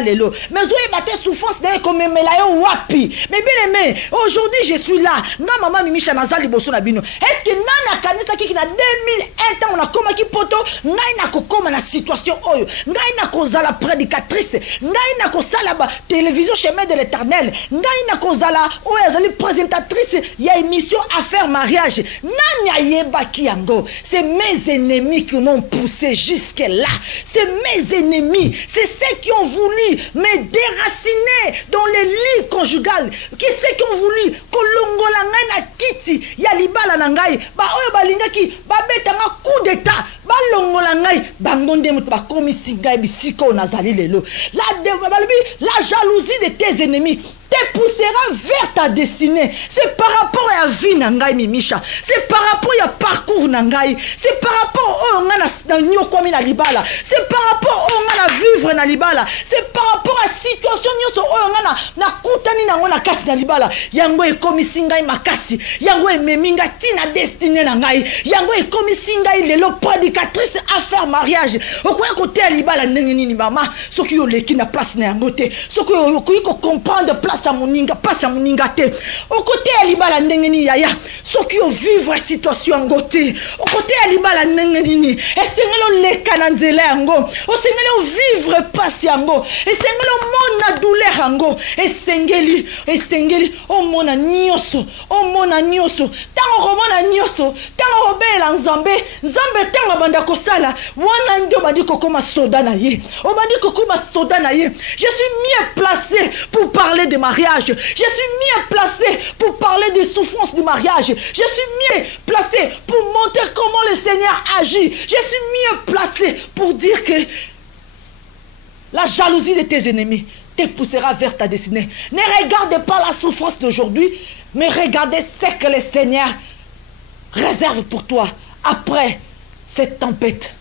lelo. Mais vous avez souffrance comme melayo wapi. Mais bien aimé, aujourd'hui je suis là. Na maman Mimicha Nazali boso na bino. Est-ce que nana kanisa ki na 2001 temps on a koma ki poto, ngai na kokoma na situation oyo. Ngai na kozala prédicatrice, ngai na kozala ba télévision chemin de l'Éternel. Ngai na kozala oyo azali présentatrice ya émission affaire mariage. Nani ayeba ki yango. C'est mes ennemis qui m'ont poussé jusque là. C'est mes ennemis, c'est ceux qui ont voulu me déraciner dans les lits conjugales, qui ceux qui ont voulu kolongola ngai na kiti ya libala na ngai, ba oyo balingaki ba betanga coup d'état, ba longola ngai bangonde mutu ba komisi ngai bisiko nazali lelo. La jalousie de tes ennemis te poussera vers ta destinée. C'est par rapport à la vie nangai Mimicha. C'est par rapport à parcours nangai. C'est par rapport au na libala. C'est par rapport au na vivre na libala. C'est par rapport à situation nyoso o na kutani na ngona kasi na libala. Yango e komisi ngai makasi. Yango e meminga tina destinée nangai. Yango e komisi ngai lelo prédicatrice affaire mariage. Okoya côté libala ndenge nini mama. Soki yo leki na place na yango te. Soki yo ko comprendre place à moninga, passe à moninga te. Au côté à libala ndengeni yaya, so qui vivre situation ngote. Au côté à libala ndengeni, et sengelo le kananzele ango. O sengelo vivre passe yango. Et sengelo mona douleur ango. Et sengeli, o mona nyoso, o mona nyoso. Tango romona nyoso, tango robela nzambe, nzambe tango banda kosala. Wana ndo bandi kokoma soda na ye. O bandi kokoma soda na ye. Je suis mieux placé pour parler de mariage. Je suis mieux placé pour parler des souffrances du mariage. Je suis mieux placé pour montrer comment le Seigneur agit. Je suis mieux placé pour dire que la jalousie de tes ennemis te poussera vers ta destinée. Ne regarde pas la souffrance d'aujourd'hui, mais regardez ce que le Seigneur réserve pour toi après cette tempête.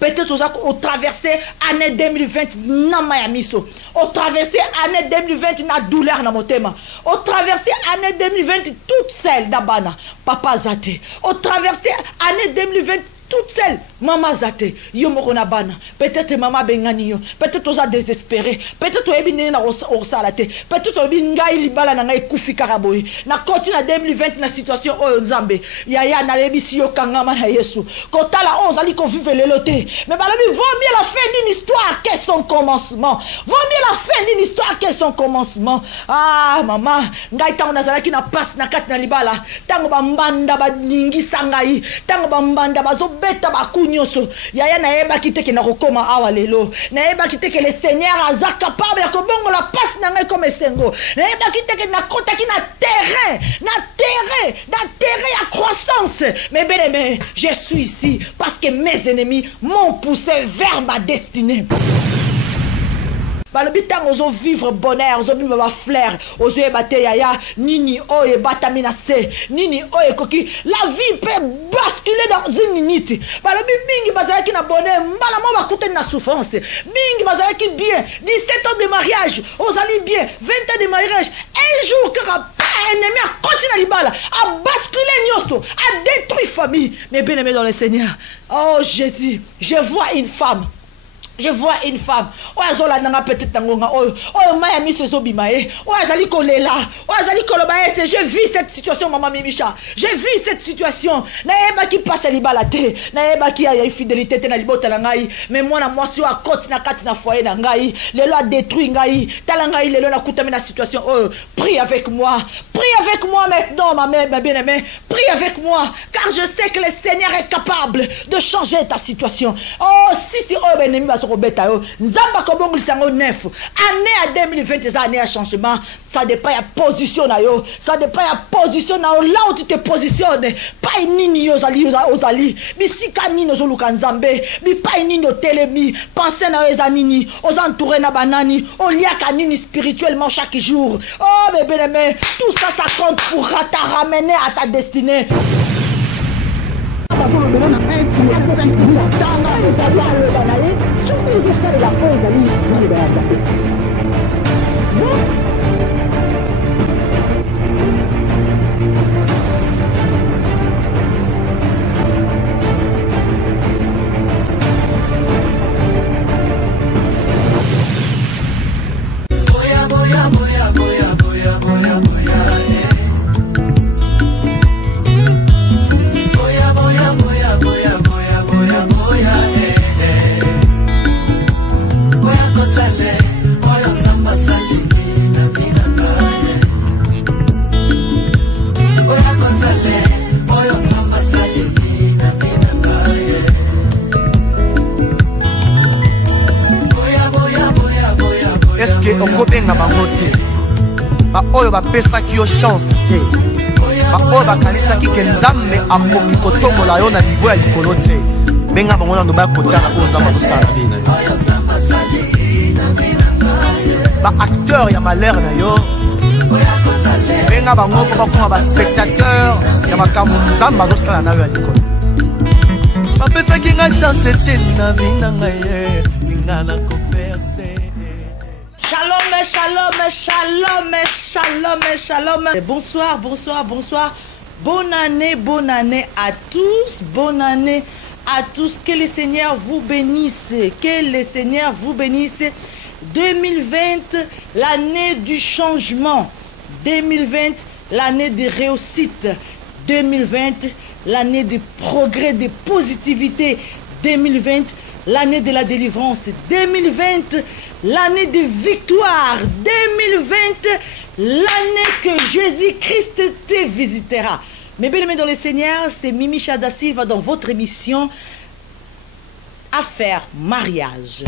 Peut-être au traversé année 2020 na mayamiso, au traversé année 2020 na douleur na motema, au traversé année 2020 toute seule d'abana papa zate, au traversé année 2020 toute seule, maman zate, yo mokona bana, peut-être maman bengani yo, peut-être oza désespéré, peut-être oebine na osalate, peut-être obinga libala na ngai kufi karaboy, na koti na 2020 na situation oyo nzambe, yaya na lebisi yo kangama na Yesu, kotala ozali ko vivre leloté, mais balobi vaut mieux la fin d'une histoire que son commencement, vaut mieux la fin d'une histoire que son commencement. Ah maman, ngai tango nazalaki na passe na kati na libala, tango ba mbanda ba ningisa ngai, tango ba mbanda bazo beta bakunyoso yaya na eba kiteke na kokoma awa lelo na eba kiteke le Seigneur aza capable ko bongo la passe na ngai comme sengo na eba kiteke na kota ki na terrain à croissance. Mais bien aimé, je suis ici parce que mes ennemis m'ont poussé vers ma destinée. Balobita ozo vivre bonheur, ozo vivre ma fleur, ozo ebate yaya, nini o ebata minase, nini o ekoki. La vie peut basculer dans une minute. Balobi mingi bazalaki na bonheur, mbala mo bakute na souffrance. Mingi bazalaki bien, 17 ans de mariage, ozali bien, 20 ans de mariage. Un jour que ennemi a continué libala, a basculé nyoso, a détruit famille. Mais bien aimé dans le Seigneur. Oh Jésus, je vois une femme. Je vois une femme. Oh, azola nanga petite nangonga. Oh, Miami se zobimae. Oh, azali kolela. Oh, azali kolobaete. Je vis cette situation, maman Mimicha. Je vis cette situation. Naeba qui passe à libalate. Naeba qui a infidélité na libota ngai. Mais moi na moi si a côte na kati na foyer na ngai. Lelo a détruit ngai. Talangai lelo na kutame na situation. Oh, prie avec moi. Prie avec moi maintenant, ma mère, ma bien-aimée. Prie avec moi. Car je sais que le Seigneur est capable de changer ta situation. Oh, si, oh, ben, ennemi va se robeta yo. Nzamba kobongo lisango neuf. Année à 2020, c'est année à changement. Ça dépend de la position na yo. Ça dépend de la position na yo. Là où tu te positionnes. Pas nini yo ozali. Bisika nini ozoluka nzambe. Bi pas nini o telemi. Pensez na yo nini. Aux entouré na banani. Au liaka nini spirituellement chaque jour. Oh bébé aimé. Tout ça, ça compte pour te ramener à ta destinée. na bango te ba oyo bapesaki yo chance te ba oyo bakanisaki ke nzambe akoki kotombola yo na niveau ya likolo te benga bango na ndoba ya kotala oyo nzambe azosala na vie na yo baacteur ya malheur na yo benga bango mpo bakoma baspectateur ya makambo nzambe azosala na yo ya likolo bapesaki nga chance te na vie na ngai kinga na koperse. Shalom, shalom, shalom, shalom, shalom. Bonsoir, bonsoir, bonsoir. Bonne année à tous. Bonne année à tous. Que le Seigneur vous bénisse. Que le Seigneur vous bénisse. 2020, l'année du changement. 2020, l'année de réussite. 2020, l'année de progrès, de positivité. 2020, l'année de la délivrance. 2020, l'année de victoire. 2020, l'année que Jésus-Christ te visitera. Mes bien-aimés dans le Seigneur, c'est Mimi Chada Silva dans votre émission Affaires Mariage.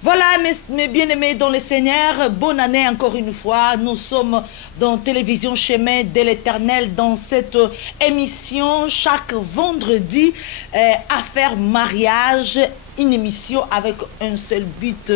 Voilà mes bien-aimés dans le Seigneur, bonne année encore une fois. Nous sommes dans Télévision Chemin de l'Éternel dans cette émission chaque vendredi, Affaires Mariage. Une émission avec un seul but,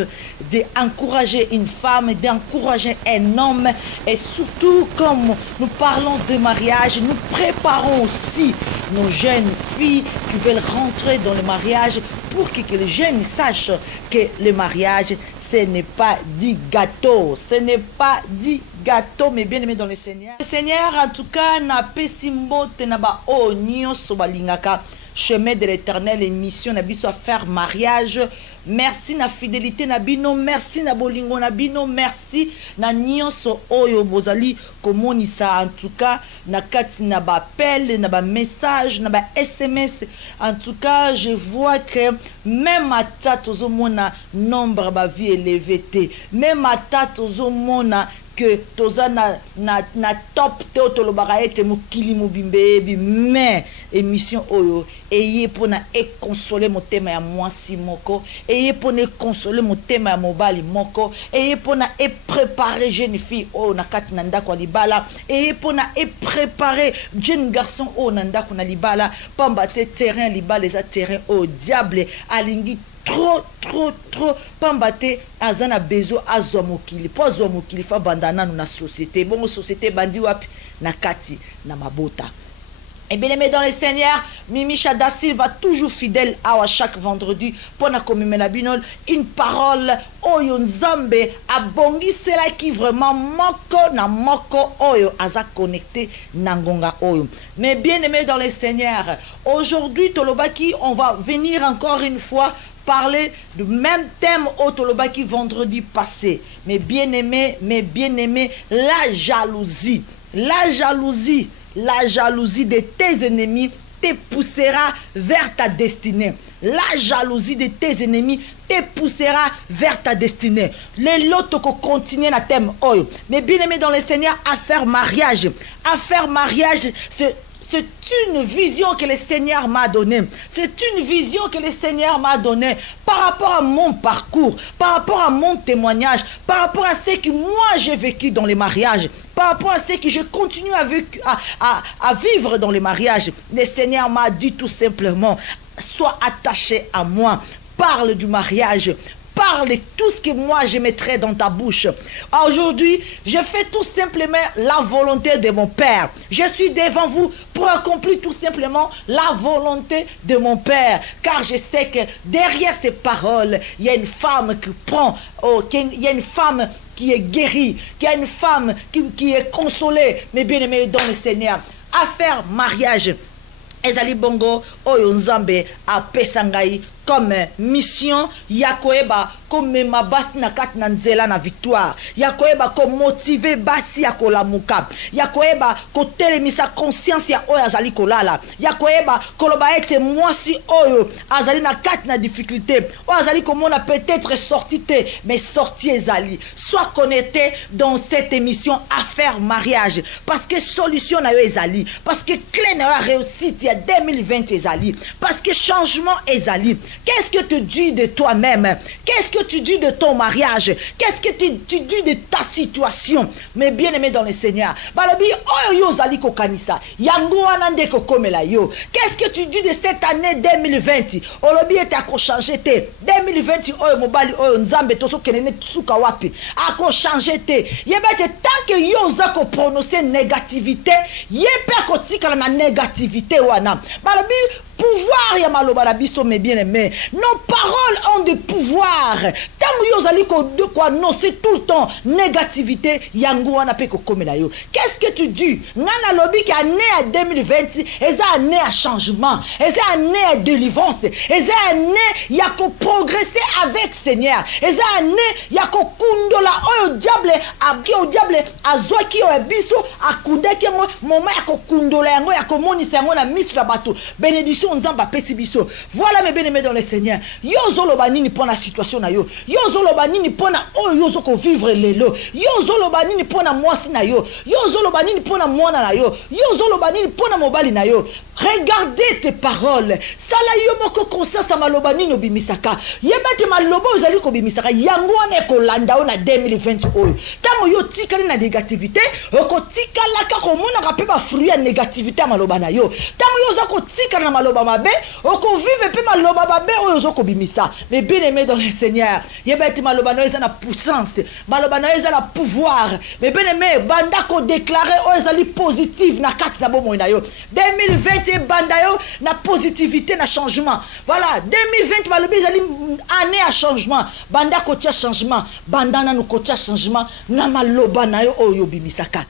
d'encourager une femme, d'encourager un homme. Et surtout, comme nous parlons de mariage, nous préparons aussi nos jeunes filles qui veulent rentrer dans le mariage pour que les jeunes sachent que le mariage, ce n'est pas dit gâteau. Ce n'est pas dit gâteau, mais bien aimé dans le Seigneur. Le Seigneur, en tout cas, n'a pas si mbote n'a pas onyo sobalingaka. Chemin de l'Éternel, émission Nabiso à faire mariage. Merci na fidélité nabino, merci na bolingo nabino, merci na nyonso oyo bozali komonisa en tout cas na kati na ba appel, na ba message, na ba SMS. En tout cas, je vois que même à tata mona nombre ba vie élevé te, même à tata mona que toza na top te otolobaka ete mokili mobimbebi mais émission oyo eye pona e consoler motema ya mwasi moko eye pona e consoler motema ya mobali moko eye pona e préparer jeune fille oyo na kati na ndako libala eye pona e préparer jeune garçon oyo na ndako na libala pamba te terrain libala eza terrain au diable alingi trop pambate azana bezo azwa mokili po azwa mokili fa bandana na société bongo société bandi wapi na kati na mabota. Et bien aimé dans le Seigneur, Mimi Chada Silva toujours fidèle à chaque vendredi pour na komimena binol une parole oyo nzambe abongi cela qui vraiment moko na moko oyo aza connecté na ngonga oyo. Mais bien aimé dans le Seigneur, aujourd'hui Tolobaki on va venir encore une fois parler du même thème au Tolobaki vendredi passé. Mais bien aimé, la jalousie. La jalousie de tes ennemis te poussera vers ta destinée. La jalousie de tes ennemis te poussera vers ta destinée. Les lots continuent na thème oyo. Mais bien aimé dans le Seigneur, à faire mariage. À faire mariage, c'est une vision que le Seigneur m'a donnée. C'est une vision que le Seigneur m'a donnée par rapport à mon parcours, par rapport à mon témoignage, par rapport à ce que moi j'ai vécu dans les mariages, par rapport à ce que je continue à vivre dans les mariages. Le Seigneur m'a dit tout simplement, sois attaché à moi, parle du mariage. Parle tout ce que moi je mettrai dans ta bouche. Aujourd'hui, je fais tout simplement la volonté de mon Père. Je suis devant vous pour accomplir tout simplement la volonté de mon Père. Car je sais que derrière ces paroles, il y a une femme qui prend, il y a une femme qui est guérie, il y a une femme qui est consolée, mais bien aimée dans le Seigneur. À faire mariage. Ezali bongo oyo nzambe apesa ngai comme mission yakoeba comme ma basi na kati na nzela na victoire yakoeba ko motiver basi ya kolamuka yakoeba ko telemisa conscience ya oyo azali kolala yakoeba koloba ete mwasi oyo azali na kati na difficulté oyo azali komona peut-être sortie mais sortie ezali soit connecté dans cette émission Affaires Mariage parce que solution na yo ezali parce que clé na yo réussite ya 2020 ezali parce que changement ezali Qu'est-ce que tu dis de toi-même? Qu'est-ce que tu dis de ton mariage? Qu'est-ce que tu dis de ta situation? Mais bien aimé dans le Seigneur, balobi oyo zali ko kanisa yango anande ko komela yo. Qu'est-ce que tu dis de cette année 2020? Olobi ete ako changer te 2020 oyo mobali oyo nzambe toso kenene tsuka wapi ako changer te. Yebete tant que yo za ko prononcer négativité, yebe ko tikala na négativité wana. Balobi pouvoir ya maloba na biso mes bien-aimés. Nos paroles ont de pouvoir. Tango yo zali ko de quoi annoncer tout le temps négativité yango wana pe ko komela yo. Qu'est-ce que tu dis? Ngana lobi ki année à 2020 eza année à changement, eza année à délivrance, eza année ya ko progresser avec Seigneur, eza année ya ko kundola oyo diable abki o diable azwaki o biso akundeki mo moment ya ko kundola yango ya ko monisa yango na misu na bato. Bénédiction nzamba pesi biso. Voilà mes bien-aimés dans le Seigneur. Yo zoloba nini pour la situation na yo. Yo zoloba nini pour na oyo zo ko vivre lelo. Yo zoloba nini pour na mwasi na yo. Yo zoloba nini pour na mwana na yo. Yo zoloba nini pour na mobali na yo. Regardez tes paroles. Sala yo moko conscience maloba nini obimisaka. Yebate maloba ozali ko bimisaka. Yango wana ko landa na 2020 oyo. Tango yo tikali na négativité, oko tikala ka ko mona ka pe ba fruit ya négativité maloba na yo. Tango yo za ko tikala na maloba mabe, oko vive pe maloba mabe oyo zo ko bimisa. Mais bien aimé dans le Seigneur, yebate maloba na yo na puissance, maloba na yo na pouvoir. Mais bien aimé, banda ko déclarer oyo ezali positive na kati na bomo na yo. 2020 banda yo na positivité na changement. Voilà, 2020 maloba ezali année à changement. Banda ko tia changement, banda na no ko tia changement na maloba na yo oyo bimisaka.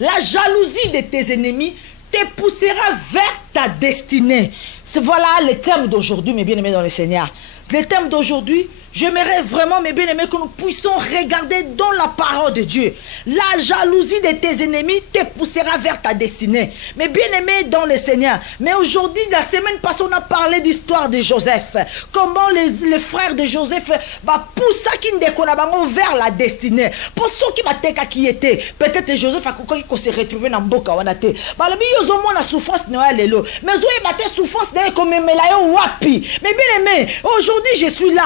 La jalousie de tes ennemis te poussera vers ta destinée. Voilà le thème d'aujourd'hui, mes bien-aimés dans le Seigneur. Le thème d'aujourd'hui, j'aimerais vraiment, mes bien-aimés, que nous puissions regarder dans la parole de Dieu. La jalousie de tes ennemis te poussera vers ta destinée. Mes bien-aimés dans le Seigneur. Mais aujourd'hui, la semaine passée, on a parlé d'histoire de Joseph. Comment les frères de Joseph poussent vers la destinée. Pour ceux qui étaient, peut-être Joseph a se retrouvé dans Mboka Wanate. La souffrance mais souffrance comme wapi. Mais bien-aimés, aujourd'hui je suis là.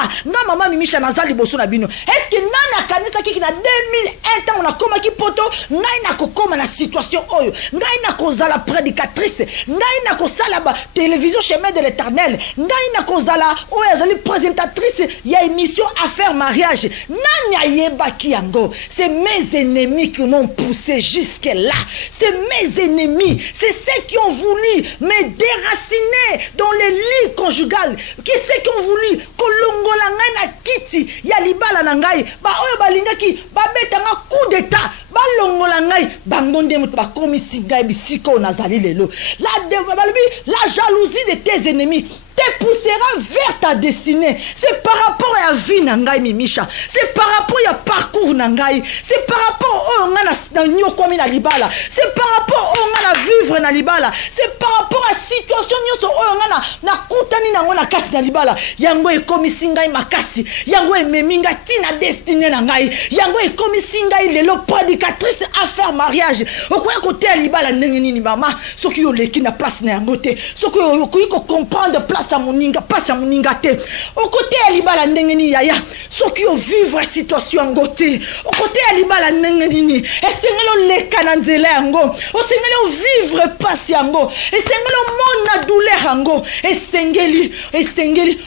Maman Mimisha Nazali Bosona Bino. Est-ce que Nana Kanisa qui na 2001 ans on a comme qui poto, naina ko comme na situation oyo, naina ko zala prédicatrice, naina ko sala ba télévision chemin de l'Éternel, naina ko zala oyo zali présentatrice, il y a émission affaire mariage. Nanya yeba kiango. C'est mes ennemis qui m'ont poussé jusque là. C'est mes ennemis, c'est ceux qui ont voulu me déraciner dans les lits conjugales. Qui c'est qui ont voulu kolongola na kiti ya libala na ngai ba oyo balingaki ba betanga coup d'état ba longola ngai bangonde mutu ba komisi ngai bisiko nazali lelo. La jalousie de tes ennemis te poussera vers ta destinée. C'est par rapport à vie nangai Mimisha. C'est par rapport à parcours nangai. C'est par rapport au ngana na nyokwami na libala. C'est par rapport au ngana vivre na libala. C'est par rapport à situation nyoso o ngana na kutani na ngona kasi na libala. Yango e komisi ngai makasi. Yango e meminga tina destinée nangai. Yango e komisi ngai lelo prédicatrice affaire mariage. Okoya côté à libala ndenge nini mama. Soki yo leki na place na yango te. Soki yo ko comprendre place à moninga, passe à moninga te. Au côté à libala ndengeni yaya, ceux qui ont vivre la situation en côté. Au côté à libala ndengeni, et sengelo le kananzele ango, au sengelo vivre patiengo, et sengelo mona douleur ango, et sengeli,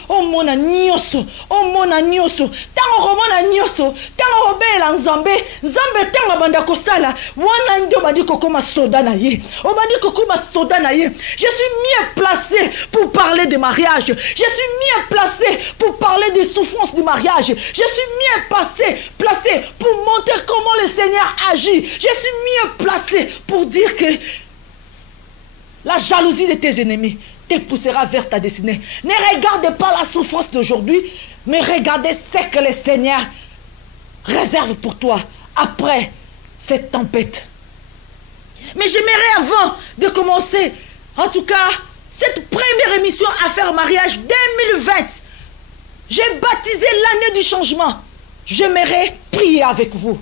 oh mona nyoso, tango mona nyoso, tango robela nzambe, nzambe tango banda kosala, wana ndio bandi kokoma soda na ye, o bandi kokoma soda na ye. Je suis mieux placé pour parler de mariage. Je suis mieux placé pour parler des souffrances du mariage. Je suis mieux placé pour montrer comment le Seigneur agit. Je suis mieux placé pour dire que la jalousie de tes ennemis te poussera vers ta destinée. Ne regarde pas la souffrance d'aujourd'hui, mais regardez ce que le Seigneur réserve pour toi après cette tempête. Mais j'aimerais avant de commencer, en tout cas, cette première émission Affaire Mariage 2020, j'ai baptisé l'année du changement. J'aimerais prier avec vous.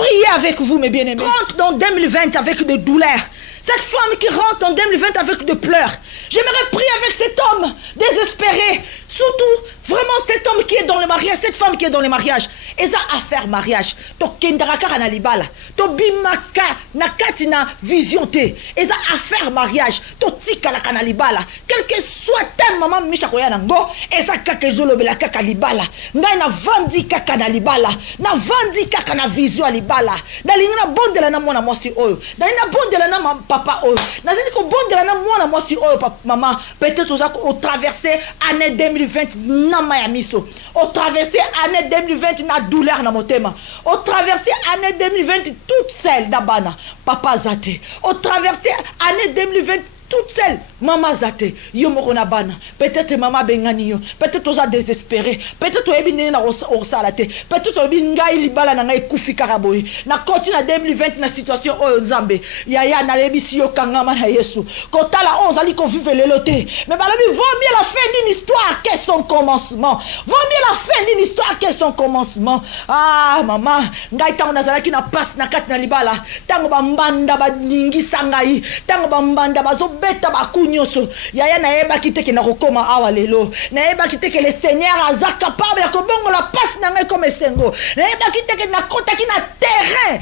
prier avec vous, mes bien-aimés. Rentre dans 2020 avec des douleurs. Cette femme qui rentre en 2020 avec des pleurs. J'aimerais prier avec cet homme désespéré. Surtout, vraiment, cet homme qui est dans le mariage, cette femme qui est dans le mariage. Et ça, à faire mariage. To kendaraka kanalibala. To bimaka nakatina vision te. Et ça, à faire mariage. To tika la kanalibala. Quel que soit thème, maman Misha Koya Nango. Et ça, kakezolo bela kakalibala. Ngai na vandi kakanalibala. Na vandi kakana vision alibala. Na lingna bondela na mwana mosi oyo. Na lingna bondela na papa oyo. Na zini ko bondela na mwana mosi oyo maman. Peut-être au traversé année 2020 na mayamiso. Au traversé année 2020 na douleur na motema. Au traversé année 2020 toute seule d'abana. Papa zate. Au traversé année 2020 toute seule, maman zate, yo mokona bana. Peut-être maman bengani yo, peut-être oza désespéré, peut-être oyebi na osalate, peut-être oyebi ngai libala na ngai kufi karaboy. Na koti na 2020 na situation oyo nzambe. Yaya na lebisi yo kangama na Yesu. Kotala ozali ko vivre leloté. Mais balobi vaut mieux la fin d'une histoire que son commencement. Vaut mieux la fin d'une histoire que son commencement. Ah maman, ngai tango nazalaki na passe na kati na libala. Tango ba mbanda ba ningisa ngai, tango ba mbanda bazo beta bakunyoso yaya na eba kiteke na kokoma awa lelo na eba kiteke le Seigneur aza capable ko bongo la passe na ngai comme sengo na eba kiteke na kotaki na terrain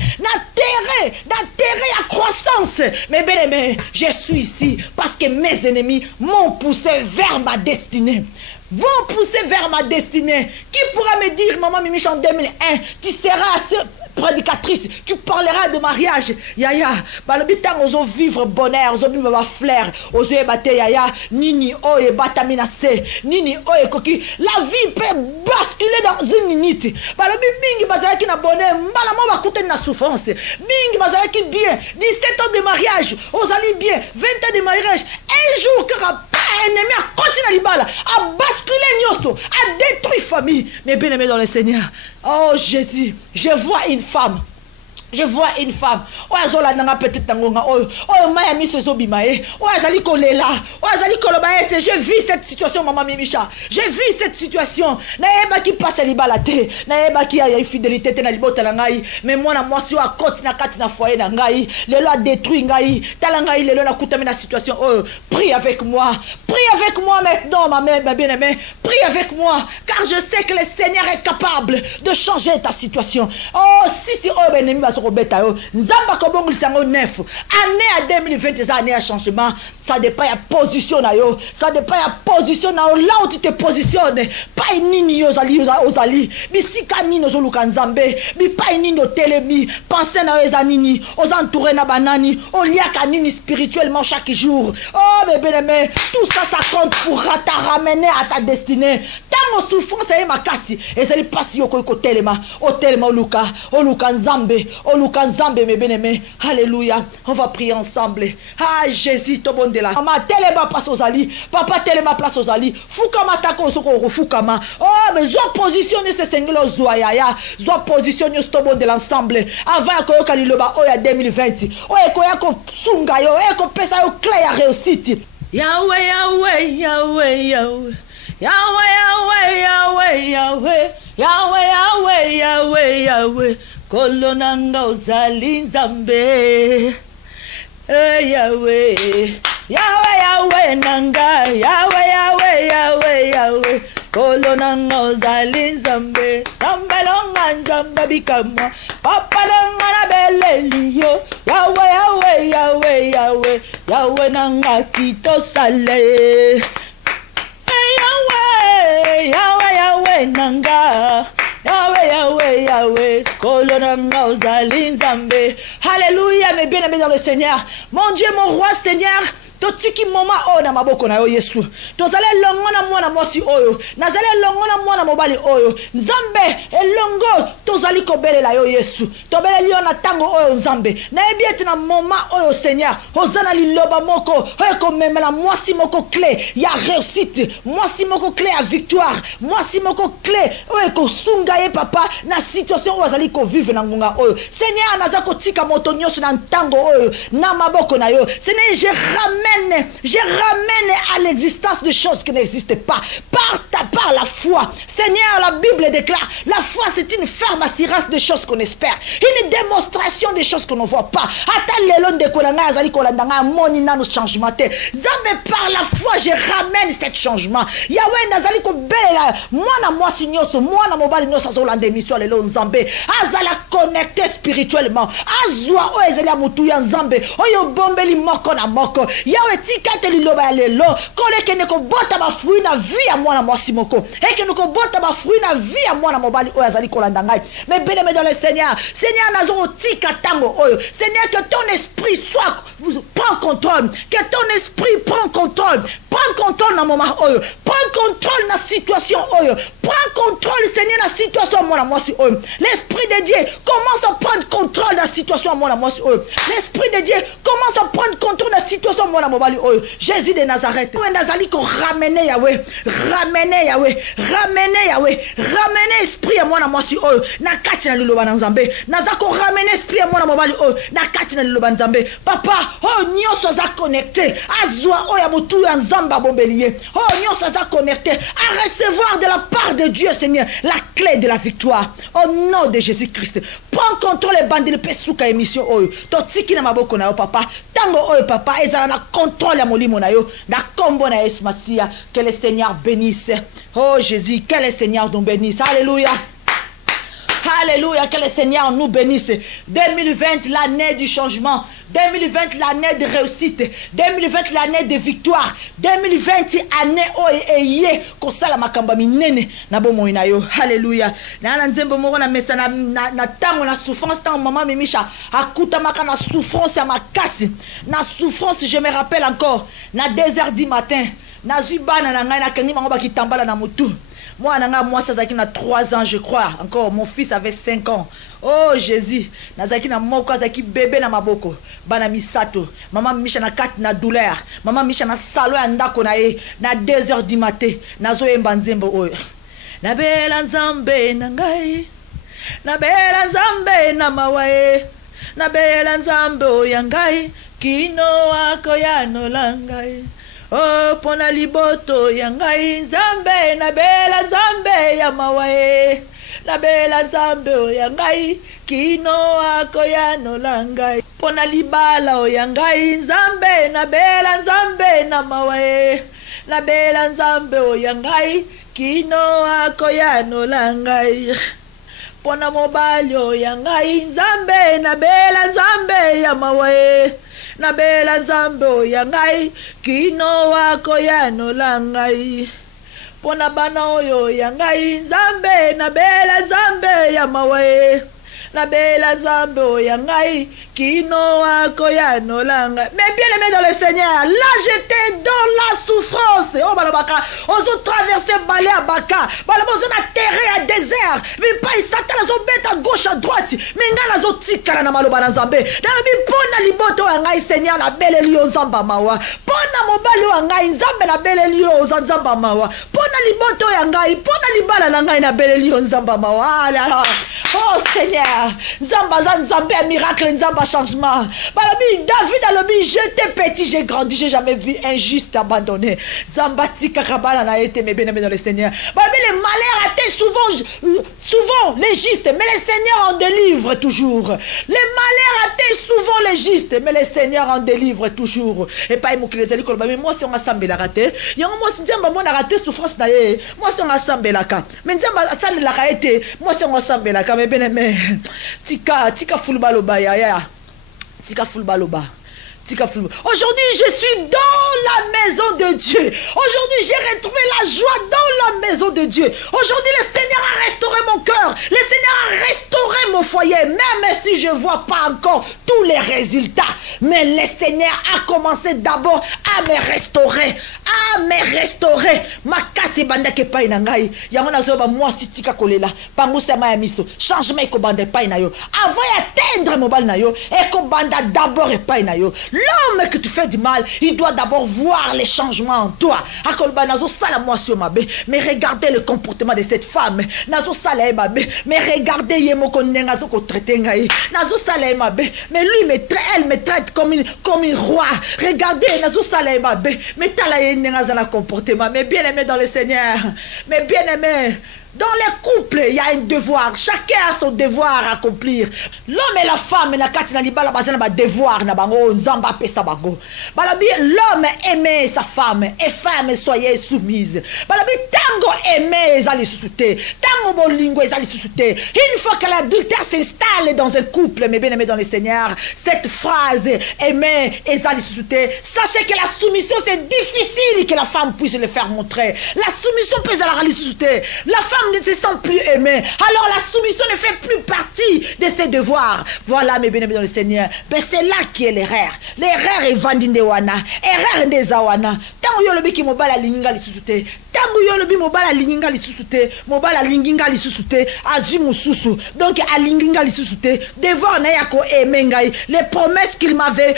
à croissance. Mais bien aimé, je suis ici parce que mes ennemis m'ont poussé vers ma destinée. Vont pousser vers ma destinée. Qui pourra me dire, maman Mimi en 2001, tu seras prédicatrice, tu parleras de mariage. Yaya, balobitan ozo vivre bonheur, ozo vivre flair, ozo ebate yaya, nini oye batamina se, nini oye koki. La vie peut basculer dans une minute. Balobi mingi bazalaki na bonheur, mbala mo bakute na souffrance. Mingi bazalaki bien, 17 ans de mariage, ozali bien, 20 ans de mariage. Un jour car ennemi a continué libala, a basculé nyoso, a détruit famille. Mais bien aimé dans le Seigneur. Oh Jésus, je vois une femme. Je vois une femme. Oh, azola nanga petite nangonga. Oh, maya mi se zobimae. Oh, azali kolela. Oh, azali kolobaete. J'ai vu cette situation, maman Mimicha. J'ai vu cette situation. Naeba qui passe libalate. Naeba qui a infidélité na libota na ngai. Mais moi na moi si wa koti na kati na foyer na ngai. Lelo a détruit ngai. Talangai lelo na kutami na situation. Oh, prie avec moi. Prie avec moi maintenant, ma mère, ma bien-aimée. Prie avec moi. Car je sais que le Seigneur est capable de changer ta situation. Oh, si, oh, ben-aimé, Nzamba kobongo lisango neuf. Année à 2020, c'est année à changement. Ça dépend de la position na yo. Ça dépend de la position na yo. Là où tu te positionnes. Pas nini yo ozali. Bisika nini ozoluka nzambe. Bi pas nini otelemi. Pensez na yo nini. Aux entourés na banani. Au liaka nini spirituellement chaque jour. Oh bébé aimé. Tout ça, ça compte pour te ramener à ta destinée. Tant que souffrance est ma casse. Et c'est le passé au telema. Au telema oluka. Oluka nzambe. Oluka nzambe mes bien-aimés. Alléluia. On va prier ensemble. Ah Jésus, ton bon de la. Maman, telema place aux ali. Papa, telema place aux ali. Fukama tako soko fukama. Oh, mais zo positionner ce Seigneur zoyaya. Zo positionner ce bon de l'ensemble. Avant que yoka liloba oya 2020. Oya koya ko sunga yo. Oya ko pesa yo clé ya réussite. Yahweh, Yahweh, Yahweh, Yahweh. Yahweh, Yahweh, Yahweh, Yahweh. Yahweh, Yahweh, Yahweh, Yahweh. Kolonanga ozali nzambe. Yahweh. Yahweh, Yahweh, nanga. Yahweh, Yahweh, Yahweh, Yahweh. Kolonanga ozali nzambe. Nambelonga nzambe bikamwa. Papa longa na belelio. Yahweh, Yahweh, Yahweh, Yahweh. Yahweh nanga kito sale. Yahweh, Yahweh, Yahweh nanga. Yahweh, Yahweh, Yahweh, kolonanga ozali nzambe. Alléluia, mes bien-aimés dans le Seigneur. Mon Dieu, mon roi, Seigneur. Totiki moma o na maboko na yo Yesu. Tozale longo na mwana mwasi oyo. Nazale longo na mwana mobali oyo. Nzambe elongo tozali kobele la yo Yesu. Tobele liyo na tango oyo nzambe. Na ebiete na moma oyo Seigneur. Ozana liloba moko. Oyo komemela mwasi moko clé ya réussite. Mwasi moko clé ya victoire. Mwasi moko clé oyo kosunga ye papa na situation oyo azali ko vivre na ngonga oyo. Seigneur naza kotika moto nyonso na tango oyo na maboko na yo. Seigneur je ramène ramène à l'existence des choses qui n'existent pas. Par la foi. Seigneur, la Bible déclare, la foi c'est une ferme assurance des choses qu'on espère. Une démonstration des choses qu'on ne voit pas. Par la foi, je ramène cet changement. Yahweh nazali ko belela mwana mwasi nyoso mwana mobali nyoso azolanda mission lelo nzambe azala connecté spirituellement azwa o ezali mutu ya nzambe oyo bombeli moko na moko Yahweh tikate liloba lelo koleke ne ko bota ba fruit na vie ya mwana mwasi moko eke ne ko bota ba fruit na vie ya mwana mobali oyo azali kolanda ngai mais bien aimé dans le Seigneur nazo tika tango oyo Seigneur que ton esprit soit prend contrôle que ton esprit prend contrôle na moment oyo prends contrôle na situation oyo prends contrôle Seigneur na situation mwana mwasi oyo l'esprit de Dieu commence à prendre contrôle de la situation mwana mwasi oyo l'esprit de Dieu commence à prendre contrôle de la situation mwana mobali oyo Jésus de Nazareth oyo nazali ko ramener Yahweh ramener esprit ya mwana mwasi oyo na kati na liloba na nzambe naza ko ramener esprit ya mwana mobali oyo na kati na liloba nzambe papa oyo nyonso za connecté azwa oyo ya mutu ya nzamba bombelier oh nyonso za connecté à recevoir de la part de Dieu Seigneur la clé de la victoire au nom de Jésus-Christ. Prends contrôle les bandits pesuka émission oyo totiki na maboko na yo papa tango oyo papa ezala na contrôle ya molimo na yo na kombo na Yesu Masia. Que le Seigneur bénisse. Oh Jésus, que le Seigneur nous bénisse. Alléluia. Alléluia, que le Seigneur nous bénisse. 2020, l'année du changement. 2020, l'année de réussite. 2020, l'année de victoire. 2020, année oye kosala makamba minene na bomo inayo. Alléluia. Na nzembo moko na mesa na tango na souffrance tango maman Mimisha akuta maka na souffrance ya makasi. Na souffrance, je me rappelle encore na 2h du matin. Na zibana na ngai na kengi mango bakitambala na mutu. Moi, ça a 3 ans, je crois. Encore, mon fils avait 5 ans. Oh, Jésus. Nazaki na moko, nazaki bébé na maboko. Bana misato. Maman Micha na kat na douleur. Maman Micha na salo ya ndako na ye. Na 2h du matin. Nazo yemba nzembo oyo. Na bela nzambe na ngai. Na bela nzambe na mawae. Na bela nzambe oya ngai. Kino wako ya no langai. Oh, pona liboto ya ngai nzambe na bela nzambe ya mawae na bela nzambe ya ngai kino ako ya no langai pona libala o ya ngai nzambe na bela nzambe na mawae na bela nzambe o ya ngai kino ako ya no langai pona mobali o ya ngai nzambe na bela nzambe ya mawae na bela nzambe ya ngai kino wako ya no langai pona bana oyo ya ngai nzambe na bela nzambe ya mawae na bela nzambe ya ngai kino wako ya no langai. Mais bien aimé dans le Seigneur, là j'étais dans la souffrance. Oh balabaka, on a traversé balé à baka, balabaka on a terré à désert. Mais pas Satan a bête à gauche à droite. Mais ngana zo tikala na maloba na nzambe. Na bi pona liboto ya ngai Seigneur na bele lio nzamba mawa. Pona mobali wa ngai nzambe na bele lio nzamba mawa. Pona liboto ya ngai, pona libala na ngai na bele lio nzamba mawa. Oh Seigneur, nzamba nzambe un miracle nzamba changement. Balabi David a le j'étais petit, j'ai grandi, j'ai jamais vu un juste abandonné. Nzamba tika kabala na été mes bien-aimés dans le Seigneur. Balabi les malheurs étaient souvent les justes, mais le Seigneur en délivre toujours. Les malheurs étaient souvent les justes, mais le Seigneur en délivre toujours. Et pas il les ali mais moi c'est on assemblé la raté. Yango moi si nzamba moi na raté souffrance na ye. Moi c'est on assemblé la ka. Mais nzamba assemblé la raté. Moi c'est on assemblé la ka mais bien-aimé. Tika fulbaloba ya. Tika fulbaloba. Aujourd'hui, je suis dans la maison de Dieu. Aujourd'hui, j'ai retrouvé la joie dans la maison de Dieu. Aujourd'hui, le Seigneur a restauré mon cœur. Le Seigneur a restauré mon foyer. Même si je ne vois pas encore tous les résultats. Mais le Seigneur a commencé d'abord à me restaurer. Ma casse banda ke pa inangai. Yamona zoba moi si tika kolela. Pangusa ma miso. Changement ko banda pa inayo. Avant d'atteindre mon bal nayo. Et ko banda d'abord pa inayo. L'homme que tu fais du mal, il doit d'abord voir les changements en toi. Mais regardez le comportement de cette femme. Mais regardez mais lui, elle me traite comme une roi. Regardez, mais comportement. Mais bien aimé dans le Seigneur, mais bien aimé. Dans les couples, il y a un devoir. Chacun a son devoir à accomplir. L'homme et la femme, l'homme aimait sa femme et femme soyez soumise. Une fois que l'adultère s'installe dans un couple, mais bien aimé dans le Seigneur, cette phrase aimer et sachez que la soumission c'est difficile que la femme puisse le faire montrer. La soumission peut la ressusciter. La femme ne se sent plus aimée. Alors la soumission ne fait plus partie de ses devoirs. Voilà mes bien-aimés dans le Seigneur. Ben c'est là qui est l'erreur. L'erreur est vandindewana. Erreur des awana. Tango yolobi ki mobala linginga lisusute. Tango yolobi mobala linginga lisusute. Mobala linginga lisusute. Azu mususu. Donc a linginga lisusute. Devoir na yako emengai. Les promesses qu'il m'avait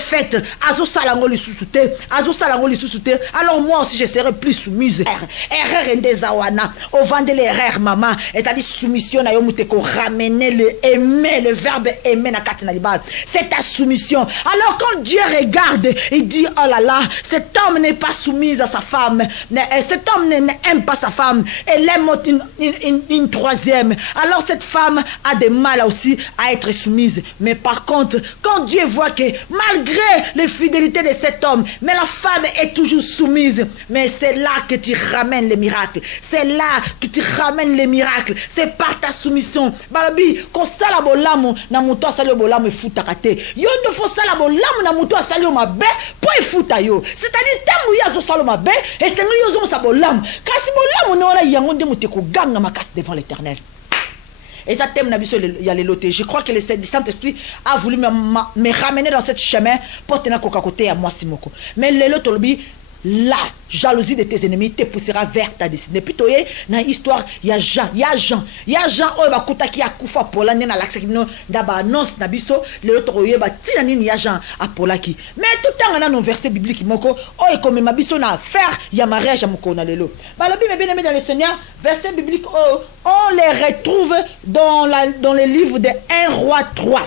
faites. Azu salango lisusute. Azu salango lisusute. Alors moi aussi je serai plus soumise. Erreur des awana. Au vendre l'erreur, maman. Et ça dit soumission na yomuteko. Ramener le aimer, le verbe aimer na katinalibal. C'est ta soumission. Alors quand Dieu regarde, il dit oh là là, cet homme n'est pas soumis à sa femme. Cet homme n'aime pas sa femme. Elle aime une troisième. Alors cette femme a des mal aussi à être soumise. Mais par contre, quand Dieu voit que malgré les fidélités de cet homme, mais la femme est toujours soumise. Mais c'est là que tu ramènes les miracles. C'est là que tu ramènes les miracles. C'est par ta soumission. Balabi, quand ça la bolamu, na muto asali bolamu futakate. Yo ne faut ça la bolamu na muto asali mabe, pour futa yo. C'est-à-dire tamu ya zo salo mabe, et c'est nous yo zo sa bolamu. Kasi bolamu na ora yango de muteko ganga makasi devant l'Éternel. Et ça thème il y a les lotés. Je crois que le Saint-Esprit a voulu me ramener dans ce chemin pour tenir côté à moi Simoko. Mais le lotés, la jalousie de tes ennemis te poussera vers ta destinée. Puis toi, dans l'histoire, il y a Jean, oh ba kuta ki akufa pola na l'accès no d'aba annonce na biso le autre ba tinani ya Jean apolaki. Mais tout temps dans nos versets bibliques moko oh comme ma biso na faire ya mariage moko na lelo. Ba la Bible bien aimé dans le Seigneur, versets bibliques oh, on les retrouve dans le livre de 1 Roi 3.